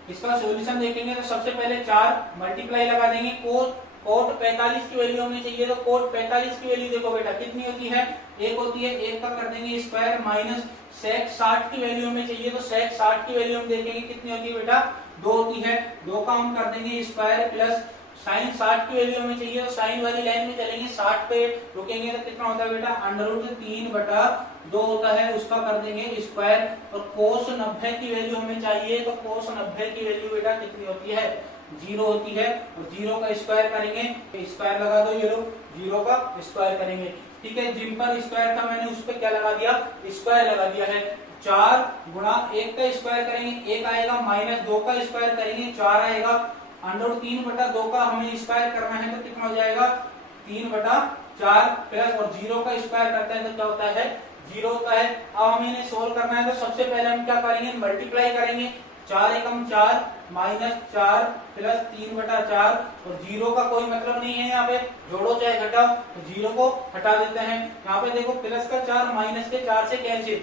इसका सॉल्यूशन देखेंगे तो सबसे पहले 4 मल्टीप्लाई लगा देंगे। कोट 45 की वैल्यू हमें चाहिए, तो कोट 45 की वैल्यू देखो बेटा कितनी होती है 1 होती है, 1 का कर देंगे स्क्वायर, माइनस सेक 60 की वैल्यू हमें चाहिए, तो सेक 60 की वैल्यू हम देखेंगे कितनी होती है बेटा 2 होती है, 2 का हम कर देंगे स्क्वायर, प्लस साइन 60 की वैल्यू हमें चाहिए, तो साइन वाली लाइन में चलेंगे, 60 पे रुकेंगे तो कितना होता है बेटा √3/2 होता है, उसका कर देंगे स्क्वायर, और कोस 90 की वैल्यू हमें चाहिए, तो कोस 90 की वैल्यू बेटा कितनी होती है 0 होती है, और 0 का स्क्वायर करेंगे, स्क्वायर लगा दो, ये लोग 0 का स्क्वायर करेंगे। ठीक है, जिन पर स्क्वायर था मैंने उस पर क्या लगा दिया स्क्वायर लगा दिया है। 4 गुणा 1 का स्क्वायर करेंगे 1 आएगा, माइनस 2 का स्क्वायर करेंगे 4 आएगा, √3/2 का हमें स्क्वायर करना है तो कितना हो जाएगा 3/4 प्लस, और 0 का स्क्वायर करते हैं तो क्या होता है 0 होता है। अब हमें इन्हें सोल्व करना है तो सबसे पहले हम क्या करेंगे मल्टीप्लाई करेंगे, 4 एकम 4 माइनस 4 प्लस 3/4, और 0 का कोई मतलब नहीं है यहाँ पे, जोड़ो चाहे घटाओ, तो 0 को हटा देते हैं। यहाँ पे देखो प्लस का 4 माइनस के 4 से कैंसिल,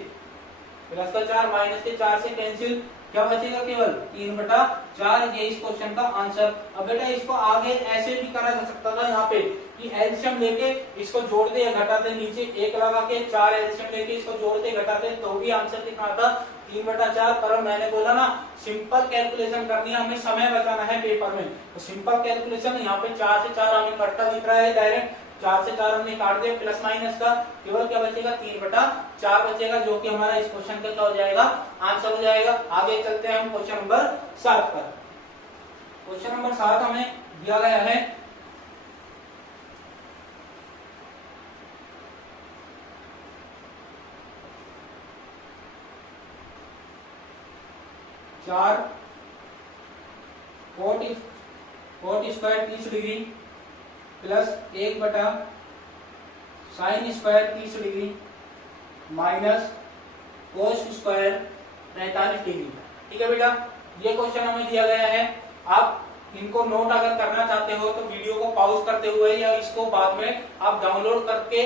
प्लस का 4 माइनस के 4 से कैंसिल, क्या बचेगा केवल 3/4। ये इस क्वेश्चन का आंसर। अब बेटा इसको आगे ऐसे भी करा जा सकता था यहाँ पे कि एलसीएम लेके इसको जोड़ते या घटाते, नीचे 1 लगा के 4 एलसीएम लेके इसको जोड़ते घटाते तो भी आंसर कितना आता 3/4। पर मैंने बोला ना सिंपल कैलकुलेशन करनी है, हमें समय बचाना है पेपर में, तो सिंपल कैलकुलेशन यहाँ पे 4 से 4 हमें कटता दिख रहा है डायरेक्ट, 4 से 4 हमने काट दिया प्लस माइनस का, केवल क्या बचेगा 3/4 बचेगा, जो कि हमारा इस क्वेश्चन का क्या हो जाएगा आंसर हो जाएगा। आगे चलते हैं हम क्वेश्चन नंबर 7 पर। क्वेश्चन नंबर 7 हमें दिया गया है, चार coat square 30 degree plus 1 sine square 30 degree minus cos square 45 degree. ठीक है बेटा, ये क्वेश्चन हमें दिया गया है। आप इनको नोट अगर करना चाहते हो तो वीडियो को पॉज करते हुए या इसको बाद में आप डाउनलोड करके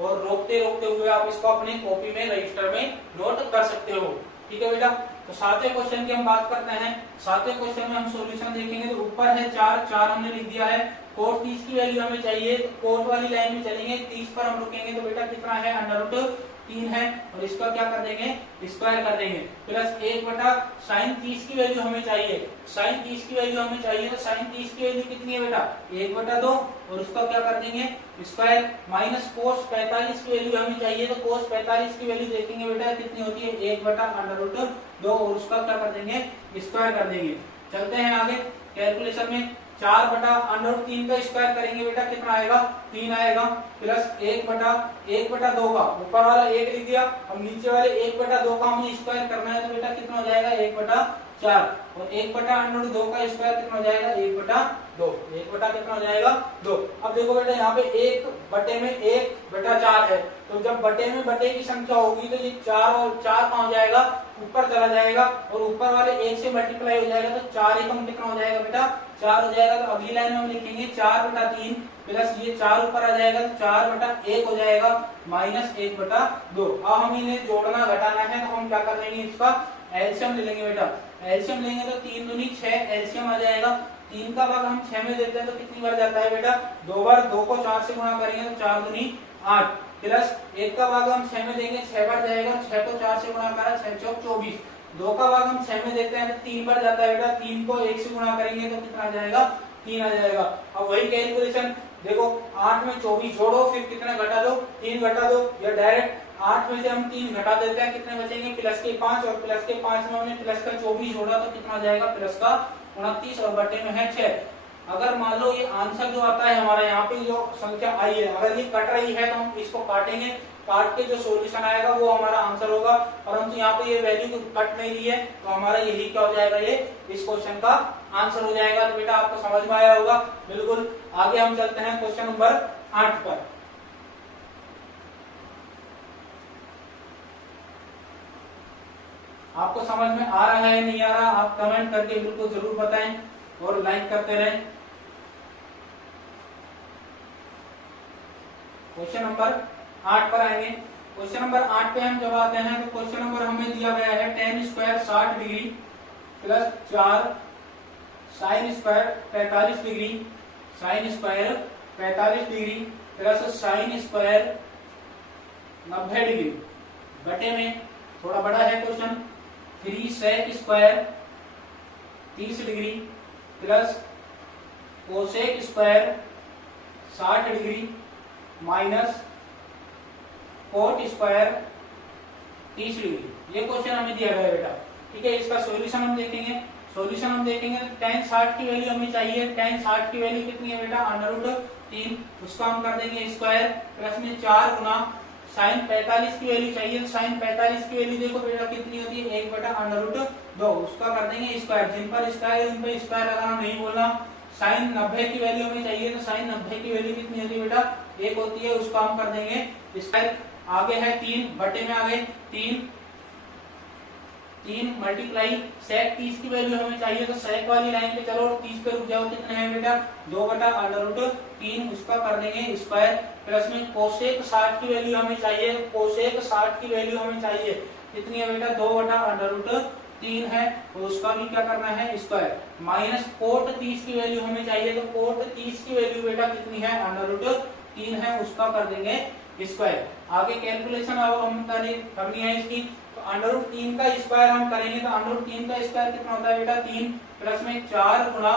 और रोकते रोकते हुए आप इसको अपनी कॉपी में रजिस्टर में नोट कर सकते हो। ठीक है बेटा, तो 7वें क्वेश्चन की हम बात करते हैं। 7वें क्वेश्चन में हम सॉल्यूशन देखेंगे, तो ऊपर है 4 हमने लिख दिया है, कोट 30 की वैल्यू हमें चाहिए, तो कोट वाली लाइन में चलेंगे, 30 पर हम रुकेंगे तो बेटा कितना है √3 है, और इसका क्या कर देंगे स्क्वायर कर देंगे, प्लस 1 साइन 30 की वैल्यू हमें चाहिए, साइन 30 की वैल्यू हमें चाहिए, तो साइन 30 की वैल्यू कितनी है बेटा 1/2, और उसका क्या कर देंगे स्क्वायर, माइनस कोस 45 की वैल्यू हमें चाहिए, तो कोस 45 की वैल्यू देखेंगे बेटा कितनी होती है 1/√2, और उसका क्या कर देंगे स्क्वायर कर देंगे। चलते हैं आगे कैलकुलेशन में, 4/√3 का स्क्वायर करेंगे बेटा कितना आएगा 3 आएगा, प्लस 1/2 का ऊपर वाला 1 लिख दिया, अब नीचे वाले 1/2 का हमें स्क्वायर करना है तो बेटा कितना हो जाएगा 1/4, और 1/√2 का स्क्वायर कितना हो जाएगा 1/2, 1 कितना हो जाएगा 2। अब देखो बेटा यहाँ पे 1/1/4 है, तो जब बटे में बटे की संख्या होगी तो ये 4 और 4 कहाँ हो जाएगा ऊपर चला जाएगा, और ऊपर वाले 1 से मल्टीप्लाई हो जाएगा, तो 4 एकम कितना हो जाएगा बेटा 4 हो जाएगा। तो अगली लाइन में हम लिखेंगे 4/3 प्लस ये 4 ऊपर आ जाएगा तो 4/1 हो जाएगा माइनस 1/2। अब हम इन्हें जोड़ना घटाना है तो हम क्या कर लेंगे, इसका एलसीएम ले लेंगे बेटा। एलसीएम लेंगे तो 3 दूनी 6 एलसीएम आ जाएगा। 3 का भाग हम 6 में देते हैं तो कितनी बार जाता है बेटा, 2 बार। 2 को 4 से गुणा करेंगे तो 4 दूनी 8 प्लस 1 का भाग हम 6 में देंगे 6 बार जाएगा। 6 को 4 से गुणा करा 6 चौक 24। 2 का भाग हम 6 में देते हैं तो 3 बार जाता है बेटा। 3 को 1 से गुणा करेंगे तो कितना आ जाएगा, 3 आ जाएगा। अब वही कैलकुलेशन देखो, 8 में 24 जोड़ो फिर कितना घटा दो, 3 घटा दो, या डायरेक्ट 8 में से हम 3 घटा देते हैं, कितने बचेंगे प्लस के 5, और प्लस के 5 में हमने प्लस का 24 जोड़ा तो कितना आ जाएगा प्लस का 29 और बटे में है 6। अगर मान लो ये आंसर जो आता है हमारा, यहाँ पे जो संख्या आई है अगर ये कट रही है तो हम इसको काटेंगे, काट के जो सॉल्यूशन आएगा वो हमारा आंसर होगा। परंतु यहाँ पे ये वैल्यू कट नहीं रही है तो हमारा यही क्या हो जाएगा, ये इस क्वेश्चन का आंसर हो जाएगा। तो बेटा आपको समझ में आया होगा बिल्कुल। आगे हम चलते हैं क्वेश्चन नंबर 8 पर। आपको समझ में आ रहा है नहीं आ रहा, आप कमेंट करके बिल्कुल जरूर बताएं और लाइक करते रहें। क्वेश्चन नंबर 8 पर आएंगे। क्वेश्चन नंबर 8 पे हम जब आते हैं तो क्वेश्चन नंबर हमें दिया गया है tan square 60 degree plus 4 sin square 45 degree, sin square 45 degree plus sin square 90 degree बटे में, थोड़ा बड़ा है question, 3 sec square 30 degree plus cosec square 60 degree minus cot square 30 degree. ये क्वेश्चन हमें दिया गया है बेटा। ठीक है, इसका सॉल्यूशन हम देखेंगे। सॉल्यूशन हम देखेंगे तो tan 60 की वैल्यू हमें चाहिए। tan 60 की वैल्यू कितनी है बेटा, √3, उसका हम कर देंगे स्क्वायर प्लस में 4 गुना sin 45 की वैल्यू चाहिए। sin 45 की वैल्यू देखो बेटा कितनी होती है, 1/√2, उसका कर देंगे स्क्वायर। जिन पर स्क्वायर उन पर स्क्वायर लगाना नहीं बोलना। sin 90 की वैल्यू हमें चाहिए तो sin 90 की वैल्यू कितनी होती है बेटा, 1 होती है, उसका हम कर देंगे स्क्वायर। आगे है 3 बटे में आ गए 3 मल्टीप्लाई sec 30 की वैल्यू हमें चाहिए तो sec वाली लाइन पे चलो 30 पे रुक जाओ, कितने हैं बेटा 2/√3, उसका कर देंगे स्क्वायर प्लस में कोसेक 60 की वैल्यू हमें चाहिए। कोसेक 60 की वैल्यू हमें चाहिए कितनी है बेटा, 2/√3 है, तो उसका भी क्या करना है स्क्वायर। माइनस कोट 30 की वैल्यू हमें चाहिए तो कोट 30 की वैल्यू बेटा कितनी है, √3 है, उसका कर देंगे स्क्वायर। आगे कैलकुलेशन अब हम करनी है इसकी, तो √3 का स्क्वायर हम करेंगे तो √3 का स्क्वायर कितना होता है बेटा 3 प्लस में 4 गुना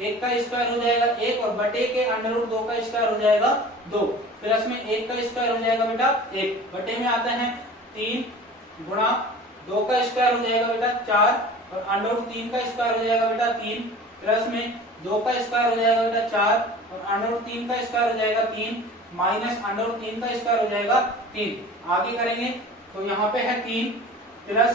1 का स्क्वायर हो जाएगा 1 और बटे के √2 का स्क्वायर हो जाएगा 2 प्लस में 1 का स्क्वायर हो जाएगा बेटा 1 बटे में आते हैं 3 गुना 2 का स्क्वायर हो जाएगा बेटा 4 और √3 का स्क्वायर हो जाएगा बेटा 3 प्लस में 2 का स्क्वायर हो जाएगा बेटा 4 और √3 का स्क्वायर हो जाएगा 3 माइनस √3 का स्क्वायर हो जाएगा 3। आगे करेंगे तो यहाँ पे है 3 प्लस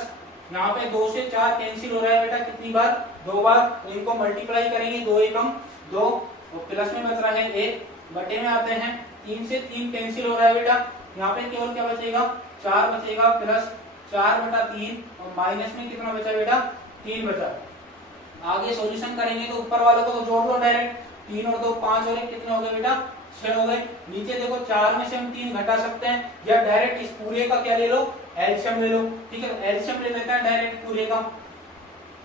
यहाँ पे 2 से 4 कैंसिल हो रहा है बेटा कितनी बार, 2 बार, तो इनको मल्टीप्लाई करेंगे 2 एकम 2 और प्लस में बच रहा है 1 बटे में आते हैं 3 से 3 कैंसिल हो रहा है बेटा, यहाँ पे केवल क्या बचेगा 4 बचेगा प्लस 4/3 और माइनस में कितना बचा बेटा 3 बचा। आगे सॉल्यूशन करेंगे तो ऊपर वालों को तो जोड़ दो डायरेक्ट, 3 और 2 5 और 1 कितने हो गए बेटा 6 हो गए। नीचे देखो 4 में से हम 3 घटा सकते हैं या डायरेक्ट इस पूरे का क्या ले लो, एलसीएम ले लो। ठीक है, एलसीएम ले लेते हैं डायरेक्ट पूरे का,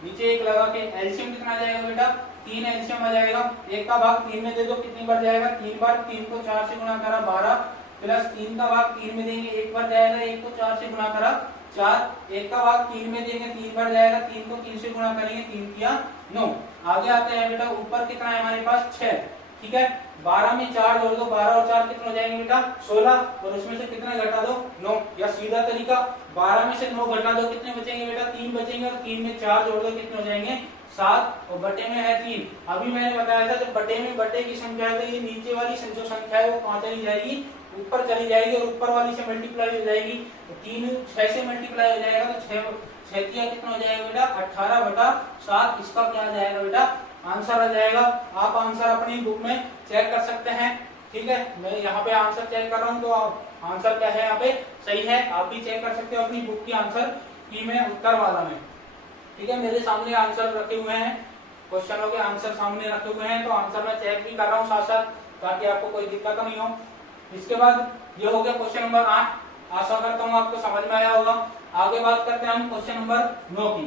नीचे 1 लगा के एलसीएम कितना आ जाएगा बेटा 3 एलसीएम आ जाएगा। 1 का भाग 3 में दे दो कितनी बार जाएगा 3 बार, 3 को 4 से गुणा करा 12 प्लस 3 का भाग 3 में देंगे 1 बार जाएगा, 1 को 4 से गुणा करा 4, 1 का भाग 3 में देंगे 3 बार जाएगा, 3 को 3 से गुणा करेंगे 3 किया 9। आगे आते हैं बेटा ऊपर कितना है हमारे पास 6। ठीक है, 12 में 4 जोड़ दो, 12 और 4 कितने हो जाएंगे बेटा 16 और उसमें से कितना घटा दो 9, या सीधा तरीका 12 में से 9 घटा दो कितने बचेंगे बेटा 3 बचेंगे और 3 में 4 जोड़ दो कितने हो जाएंगे 7 और बटे में है 3। अभी मैंने बताया था जब बटे में बटे की संख्या है तो ये नीचे वाली जो संख्या है वो कहाँ चली जाएगी, ऊपर चली जाएगी और ऊपर वाली से मल्टीप्लाई हो जाएगी। तो 3 6 से मल्टीप्लाई हो जाएगा तो 6 कितना हो जाएगा बेटा 18/7, इसका क्या आ जाएगा बेटा आंसर आ जाएगा। आप आंसर अपनी बुक में चेक कर सकते हैं। ठीक है, मैं यहाँ पे आंसर चेक कर रहा हूँ तो आंसर क्या है यहाँ पे सही है, आप भी चेक कर सकते हो अपनी बुक की आंसर की में उत्तर वाला में। ठीक है, मेरे सामने आंसर रखे हुए हैं क्वेश्चनों के आंसर सामने रखे हुए हैं, तो आंसर मैं चेक भी कर रहा हूँ साथ साथ, ताकि आपको कोई दिक्कत नहीं हो। इसके बाद ये हो गया क्वेश्चन नंबर 8। आशा करता हूँ आपको समझ में आया होगा। आगे बात करते हैं हम क्वेश्चन नंबर 9 की।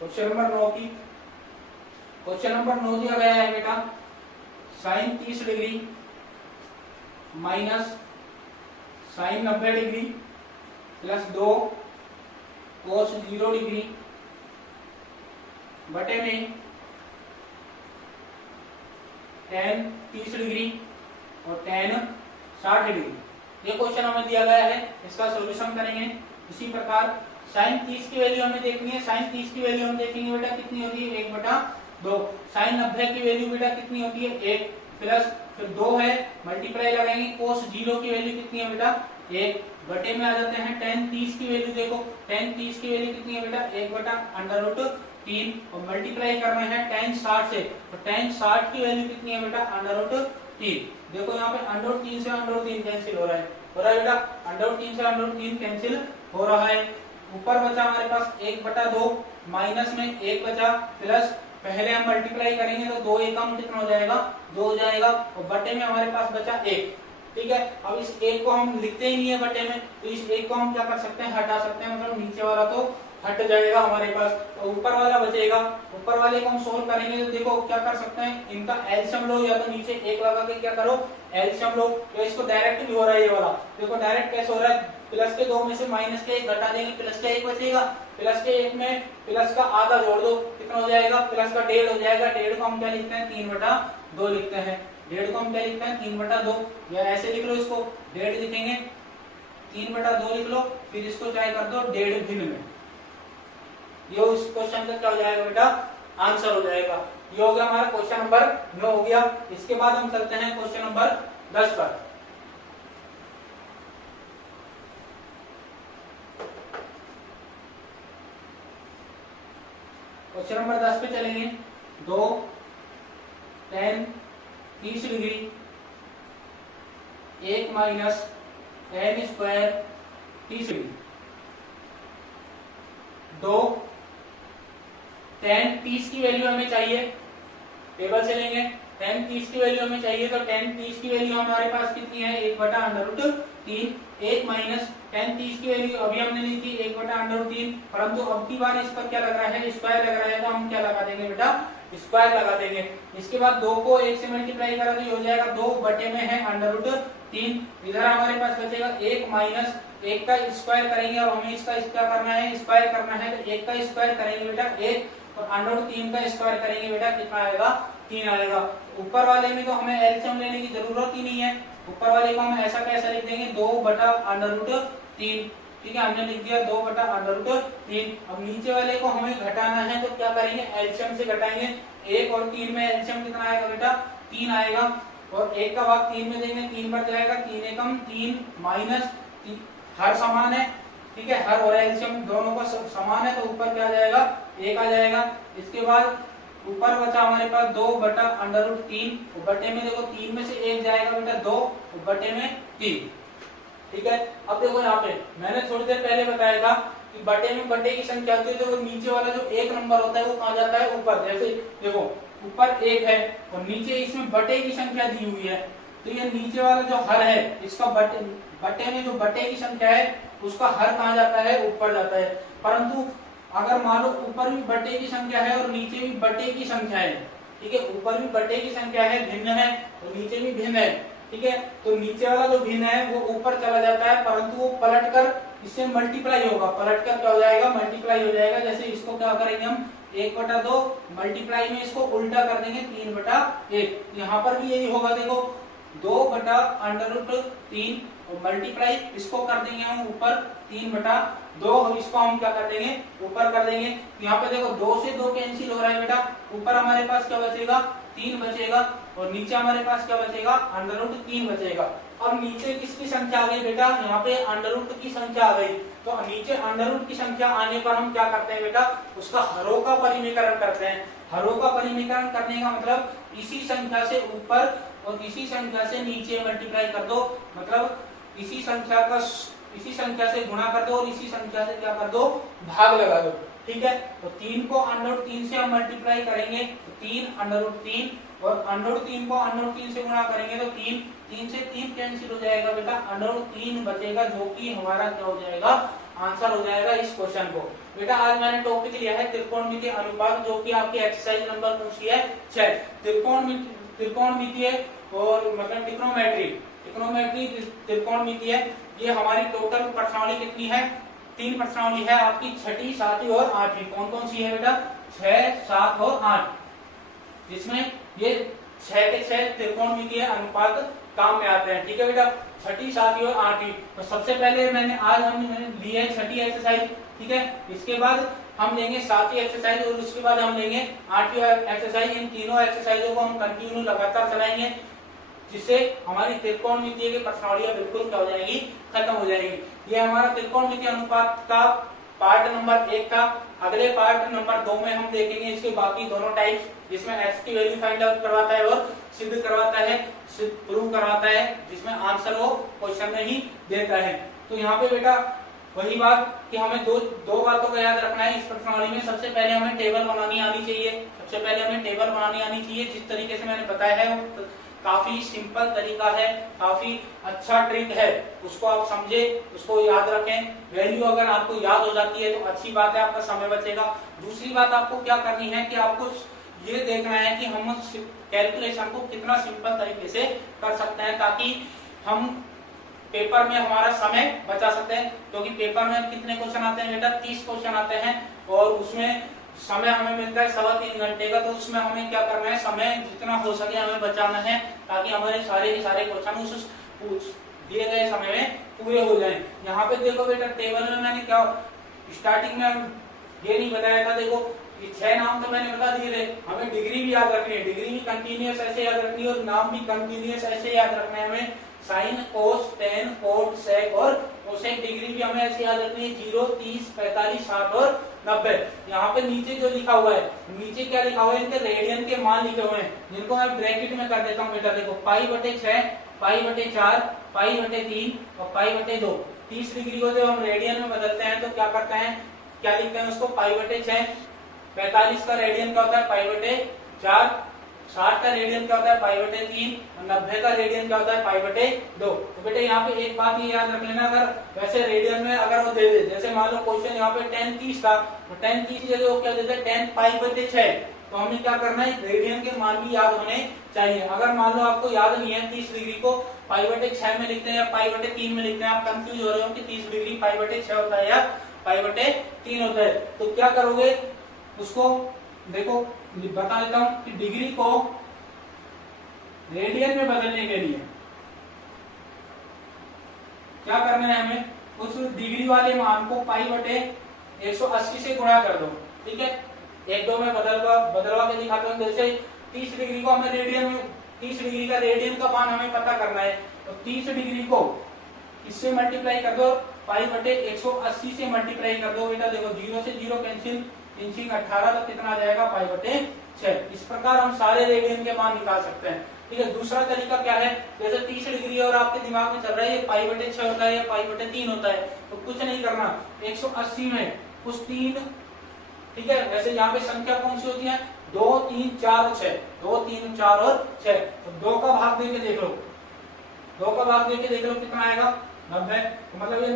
क्वेश्चन नंबर 9 की, क्वेश्चन नंबर 9 दिया गया है बेटा, sine 30 degree minus sine 90 degree plus 2 cos 0 degree बटे में टेन 30 डिग्री और टेन 60 डिग्री। ये क्वेश्चन हमें दिया गया है, इसका सॉल्यूशन करेंगे। इसी प्रकार साइन 30 की वैल्यू हमें देखनी है। साइन 30 की वैल्यू हम देखेंगे बेटा कितनी होती है, 1/2। साइन 90 की वैल्यू बेटा कितनी होती है, 1 प्लस फिर 2 है, मल्टीप्लाई लगाएंगे। कोस 0 की वैल्यू कितनी है बेटा, 1 बटे में आ जाते हैं टेन 30 की वैल्यू। देखो टेन 30 की वैल्यू कितनी है बेटा, 1/√3 और मल्टीप्लाई करना है टेन 60 से, तो टेन 60 की वैल्यू कितनी है बेटा, √3। देखो यहाँ पे √3 से √3 कैंसिल हो रहा है, बेटा √3 से √3 कैंसिल हो रहा है। ऊपर बचा हमारे पास 1/2 माइनस में 1 बचा प्लस पहले हम मल्टीप्लाई करेंगे तो 2 एकम कितना हो जाएगा, 2 हो जाएगा और बटे में हमारे पास बचा 1। ठीक है, अब इस 1 को हम लिखते ही नहीं है बटे में, तो इस 1 को हम क्या कर सकते हैं, हटा सकते हैं। मतलब नीचे वाला तो हट जाएगा हमारे पास, तो ऊपर वाला बचेगा। ऊपर वाले को हम सोल्व करेंगे तो देखो क्या कर सकते हैं, इनका एलसीएम लो, या तो नीचे 1 लगा के क्या करो एलसीएम लो, या इसको डायरेक्ट भी हो रहा है ये वाला। देखो डायरेक्ट कैसे हो रहा है, प्लस के 2 में से माइनस के 1 घटा देंगे, प्लस का 1 बचेगा। प्लस के 1 में प्लस का आधा जोड़ दो, कितना हो जाएगा, प्लस का 1.5 हो जाएगा। 1.5 को हम क्या लिखते हैं, 3/2 लिखते हैं। 1.5 को हम क्या लिखते हैं, 3/2, या ऐसे लिख लो इसको, 1.5 लिखेंगे, 3/2 लिख लो, फिर इसको चाहे कर दो 1.5 भिन्न में। ये इस क्वेश्चन का क्या हो जाएगा बेटा, आंसर हो जाएगा। ये हो गया हमारा क्वेश्चन नंबर 9 हो गया। इसके बाद हम चलते हैं क्वेश्चन नंबर 10 पर। क्वेश्चन नंबर 10 पे चलेंगे। 2 ten 30 degree 1 minus ten square 30 degree. 2 ten 30 की वैल्यू हमें चाहिए, टेबल से लेंगे। टेन 30 की वैल्यू हमें चाहिए, तो टेन 30 की वैल्यू हमारे पास कितनी है, 1/√3। 1 माइनस टेन 30 की वैल्यू अभी हमने ली थी 1/√3, परंतु अब की बार इस पर क्या लग रहा है, स्क्वायर लग रहा है, तो हम क्या लगा देंगे बेटा, स्क्वायर लगा देंगे। इसके बाद 2 को 1 से मल्टीप्लाई करा तो ये हो जाएगा 2 बटे में है √3। इधर हमारे पास बचेगा 1 माइनस 1 का स्क्वायर करेंगे, और हमें इसका क्या करना है, स्क्वायर करना है, तो 1 का स्क्वायर करेंगे बेटा 1, और √3 का स्क्वायर करेंगे बेटा कितना आएगा, 3 आएगा। ऊपर वाले में तो हमें एलसीएम लेने की जरूरत ही नहीं है, ऊपर वाले को हम ऐसा कैसा लिख देंगे, 2/√3। ठीक है, हमने लिख दिया 2/√3। अब नीचे वाले को हमें घटाना है, तो क्या करेंगे, एलसीएम से घटाएंगे। 1 और 3 में एलसीएम कितना आएगा बेटा, 3 आएगा, और 1 का भाग 3 में देंगे, 3 बच जाएगा, 3 एकम 3 माइनस, हर समान है। ठीक है, हर और एलसीएम दोनों का समान है, तो ऊपर क्या आ जाएगा, 1 आ जाएगा। इसके बाद ऊपर बचा हमारे पास 2/√3, बटे में देखो 3 में से 1 जाएगा बेटा 2, बटे में 3। ठीक है, अब देखो यहाँ पे मैंने थोड़ी देर पहले बताया था कि बटे में बटे की संख्या होती है, तो वो नीचे वाला जो 1 नंबर होता है वो कहाँ जाता है, ऊपर। जैसे देखो ऊपर 1 है और नीचे इसमें बटे की संख्या दी हुई है, तो ये नीचे वाला जो हर है इसका बटे में जो बटे की संख्या है उसका हर कहाँ जाता है, ऊपर जाता है। परंतु अगर मान लो ऊपर भी बटे की संख्या है और नीचे भी बटे की संख्या है, ठीक है, ऊपर भी बटे की संख्या है, भिन्न है, और नीचे भी भिन्न है। ठीक है, तो नीचे वाला जो भिन्न है वो ऊपर चला जाता है, परंतु वो पलटकर इससे मल्टीप्लाई होगा, पलटकर क्या हो जाएगा, मल्टीप्लाई हो जाएगा। जैसे इसको क्या करेंगे हम, 1/2 मल्टीप्लाई में इसको उल्टा कर देंगे 3/1। यहाँ पर भी यही होगा, देखो 2/√3 और मल्टीप्लाई इसको कर देंगे हम ऊपर 3/2, और इसको हम क्या कर देंगे, ऊपर कर देंगे। यहाँ पे देखो 2 से 2 कैंसिल हो रहा है बेटा, ऊपर हमारे पास क्या बचेगा, 3 बचेगा, और नीचे हमारे पास क्या बचेगा, √3 बचेगा। अब नीचे किसकी संख्या आ गई बेटा, यहाँ पे √2 की संख्या आ गई। तो नीचे √2 की संख्या आने पर हम क्या करते हैं बेटा, उसका हरों का परिमीकरण करते हैं। हरों का परिमीकरण करने का मतलब इसी संख्या से ऊपर और इसी संख्या से नीचे मल्टीप्लाई कर दो, मतलब इसी संख्या से गुणा कर दो और इसी संख्या से क्या कर दो, भाग लगा दो। ठीक है, तो 3 को √3 से हम मल्टीप्लाई करेंगे तो 3 √3 और √3 को √3 से गुणा करेंगे तो 3 से 3 कैंसिल हो जाएगा बेटा, √3 बचेगा, जो कि हमारा क्या हो जाएगा, आंसर हो जाएगा इस क्वेश्चन को। बेटा आज मैंने टॉपिक लिया है त्रिकोणमितीय अनुपात, जो कि आपकी एक्सरसाइज नंबर कौन सी है, 6। त्रिकोणमितीय और मतलब ट्रिग्नोमेट्री त्रिकोणमितीय, ये हमारी टोटल प्रश्नावली कितनी है, 3 प्रश्नावली है आपकी, 6ठी, 7वीं और 8वीं। कौन कौन सी है बेटा, 6, 7 और 8, जिसमें ये 6 के 6 त्रिकोणमितीय अनुपात काम में आते हैं। ठीक है बेटा, 6ठी, 7वीं और 8वीं। तो सबसे पहले आज हमने ली है 6ठी एक्सरसाइज। ठीक है, इसके बाद हम लेंगे 7वीं एक्सरसाइज और उसके बाद हम लेंगे 8वीं एक्सरसाइज। इन तीनों एक्सरसाइजों को हम कंटिन्यू लगातार चलाएंगे, जिससे हमारी त्रिकोणमितीय की प्रश्नावलियां बिल्कुल क्या हो जाएगी, खत्म हो जाएगी। ये हमारा त्रिकोणमितीय अनुपात का पार्ट नंबर 1 था। अगले पार्ट नंबर 2 में हम देखेंगे इसके बाकी दोनों टाइप्स, जिसमें x की वैल्यू फाइंड आउट करवाता है और सिद्ध करवाता है, प्रूव करवाता है, जिसमें आंसर वो क्वेश्चन में ही देता है। तो यहाँ पे बेटा वही बात कि हमें दो बातों का याद रखना है इस प्रश्नावली में। सबसे पहले हमें टेबल बनानी आनी चाहिए। जिस तरीके से मैंने बताया है वो काफी सिंपल तरीका है, काफी अच्छा ट्रिक है, उसको आप समझे, उसको याद रखें। वैल्यू अगर आपको याद हो जाती है तो अच्छी बात है, आपका समय बचेगा। दूसरी बात आपको क्या करनी है कि आपको ये देखना है कि हम कैलकुलेशन को कितना सिंपल तरीके से कर सकते हैं, ताकि हम पेपर में हमारा समय बचा सकते हैं। क्योंकि पेपर में कितने क्वेश्चन आते हैं बेटा, 30 क्वेश्चन आते हैं और उसमें समय हमें मिलता है 3.25 घंटे का। तो उसमें हमें क्या करना है, समय जितना हो सके हमें बचाना है, ताकि हमारे सारे के सारे क्वेश्चन उस दिए गए समय में पूरे हो जाएं। यहाँ पे देखो बेटा, टेबल में मैंने क्या स्टार्टिंग में ये नहीं बताया था, देखो ये 6 नाम तो मैंने बता दिए थे। हमें डिग्री भी याद रखनी है, डिग्री भी कंटिन्यूअस ऐसे याद रखनी है और नाम भी कंटिन्यूअस ऐसे याद रखना है हमें। साइन, कोस, टेन, कोट, सेक और कोसेक डिग्री भी हमें ऐसे याद रखनी है, 0, 30, 45, 60 और 90। यहाँ पे नीचे जो लिखा हुआ है, नीचे क्या लिखा हुआ है, इनके रेडियन के मान लिखे हुए हैं, जिनको मैं ब्रैकेट में कर देता हूँ बेटा। देखो π/6, π/4, π/3 और π/2। 30 डिग्री को जब हम रेडियन में बदलते हैं तो क्या करते हैं, क्या लिखते हैं उसको, π/6। 45 का रेडियन क्या होता है, π/4। 60 का रेडियन क्या होता है, π/3 और 90 का रेडियन क्या होता है, π/2। तो बेटे यहाँ पे एक बात ये याद रख लेना, अगर वैसे रेडियन में अगर वो दे दे, जैसे मान लो क्वेश्चन यहाँ पे 10 30 था, तो 10 30 की जगह वो क्या देते हैं, 10 π/6। तो हमें क्या करना है, रेडियन के मान भी याद होने चाहिए। अगर मान लो आपको याद नहीं है 30 डिग्री को π/6 में लिखते हैं या π/3 में लिखते हैं, आप कंफ्यूज हो रहे हो कि 30 डिग्री π/6 होता है या π/3 होता है, तो क्या करोगे, उसको देखो बता देता हूं कि डिग्री को रेडियन में बदलने के लिए क्या करना है, हमें उस डिग्री वाले मान को π/180 से गुणा कर दो। ठीक है, 1-2 में बदलवा के दिखाता हूं। जैसे 30 डिग्री को हमें रेडियन में, 30 डिग्री का रेडियन का मान हमें पता करना है, तो 30 डिग्री को इससे मल्टीप्लाई कर दो, π/180 से मल्टीप्लाई कर दो बेटा। देखो 0 से 0 कैंसिल, 3 18, तो कितना आ जाएगा, π/6। इस प्रकार हम सारे रेडियन के मान निकाल सकते हैं। ठीक है, दूसरा तरीका क्या है, जैसे 30 डिग्री और आपके दिमाग में चल रहा है ये π/6 होता है या π/3 होता है, तो कुछ नहीं करना, 180 में उस 3, ठीक है, वैसे यहाँ पे संख्या कौन सी होती है, 2, 3, 4 और 6, 2, 3, 4 और 6, तो 2 का भाग देके देख लो, 2 का भाग देके देख लो कितना आएगा, 90। तो मतलब ये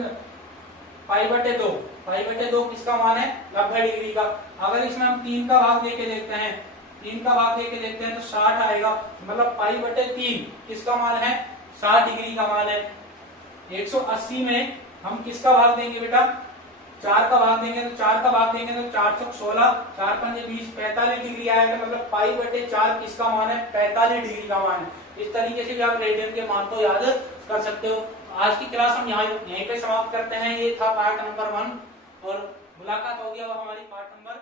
π/2 किसका मान है, 90 डिग्री का। अगर इसमें हम 3 का भाग देके देखते हैं, 3 का भाग देके देखते हैं तो 60 आएगा। मतलब π/3 किसका मान है, 60 डिग्री का मान है। 180 में हम किसका भाग देंगे बेटा, 4 का भाग देंगे, तो 4 का भाग देंगे तो 4 × 16, 4 × 5 20, 45 डिग्री आएगा। मतलब π/4 किसका मान है, 45 डिग्री का मान है। इस तरीके से भी आप रेडियन के मान को याद कर सकते हो। आज की क्लास हम यहीं पे समाप्त करते हैं। ये था पार्ट नंबर 1 और मुलाकात होगी अब हमारी पार्ट नंबर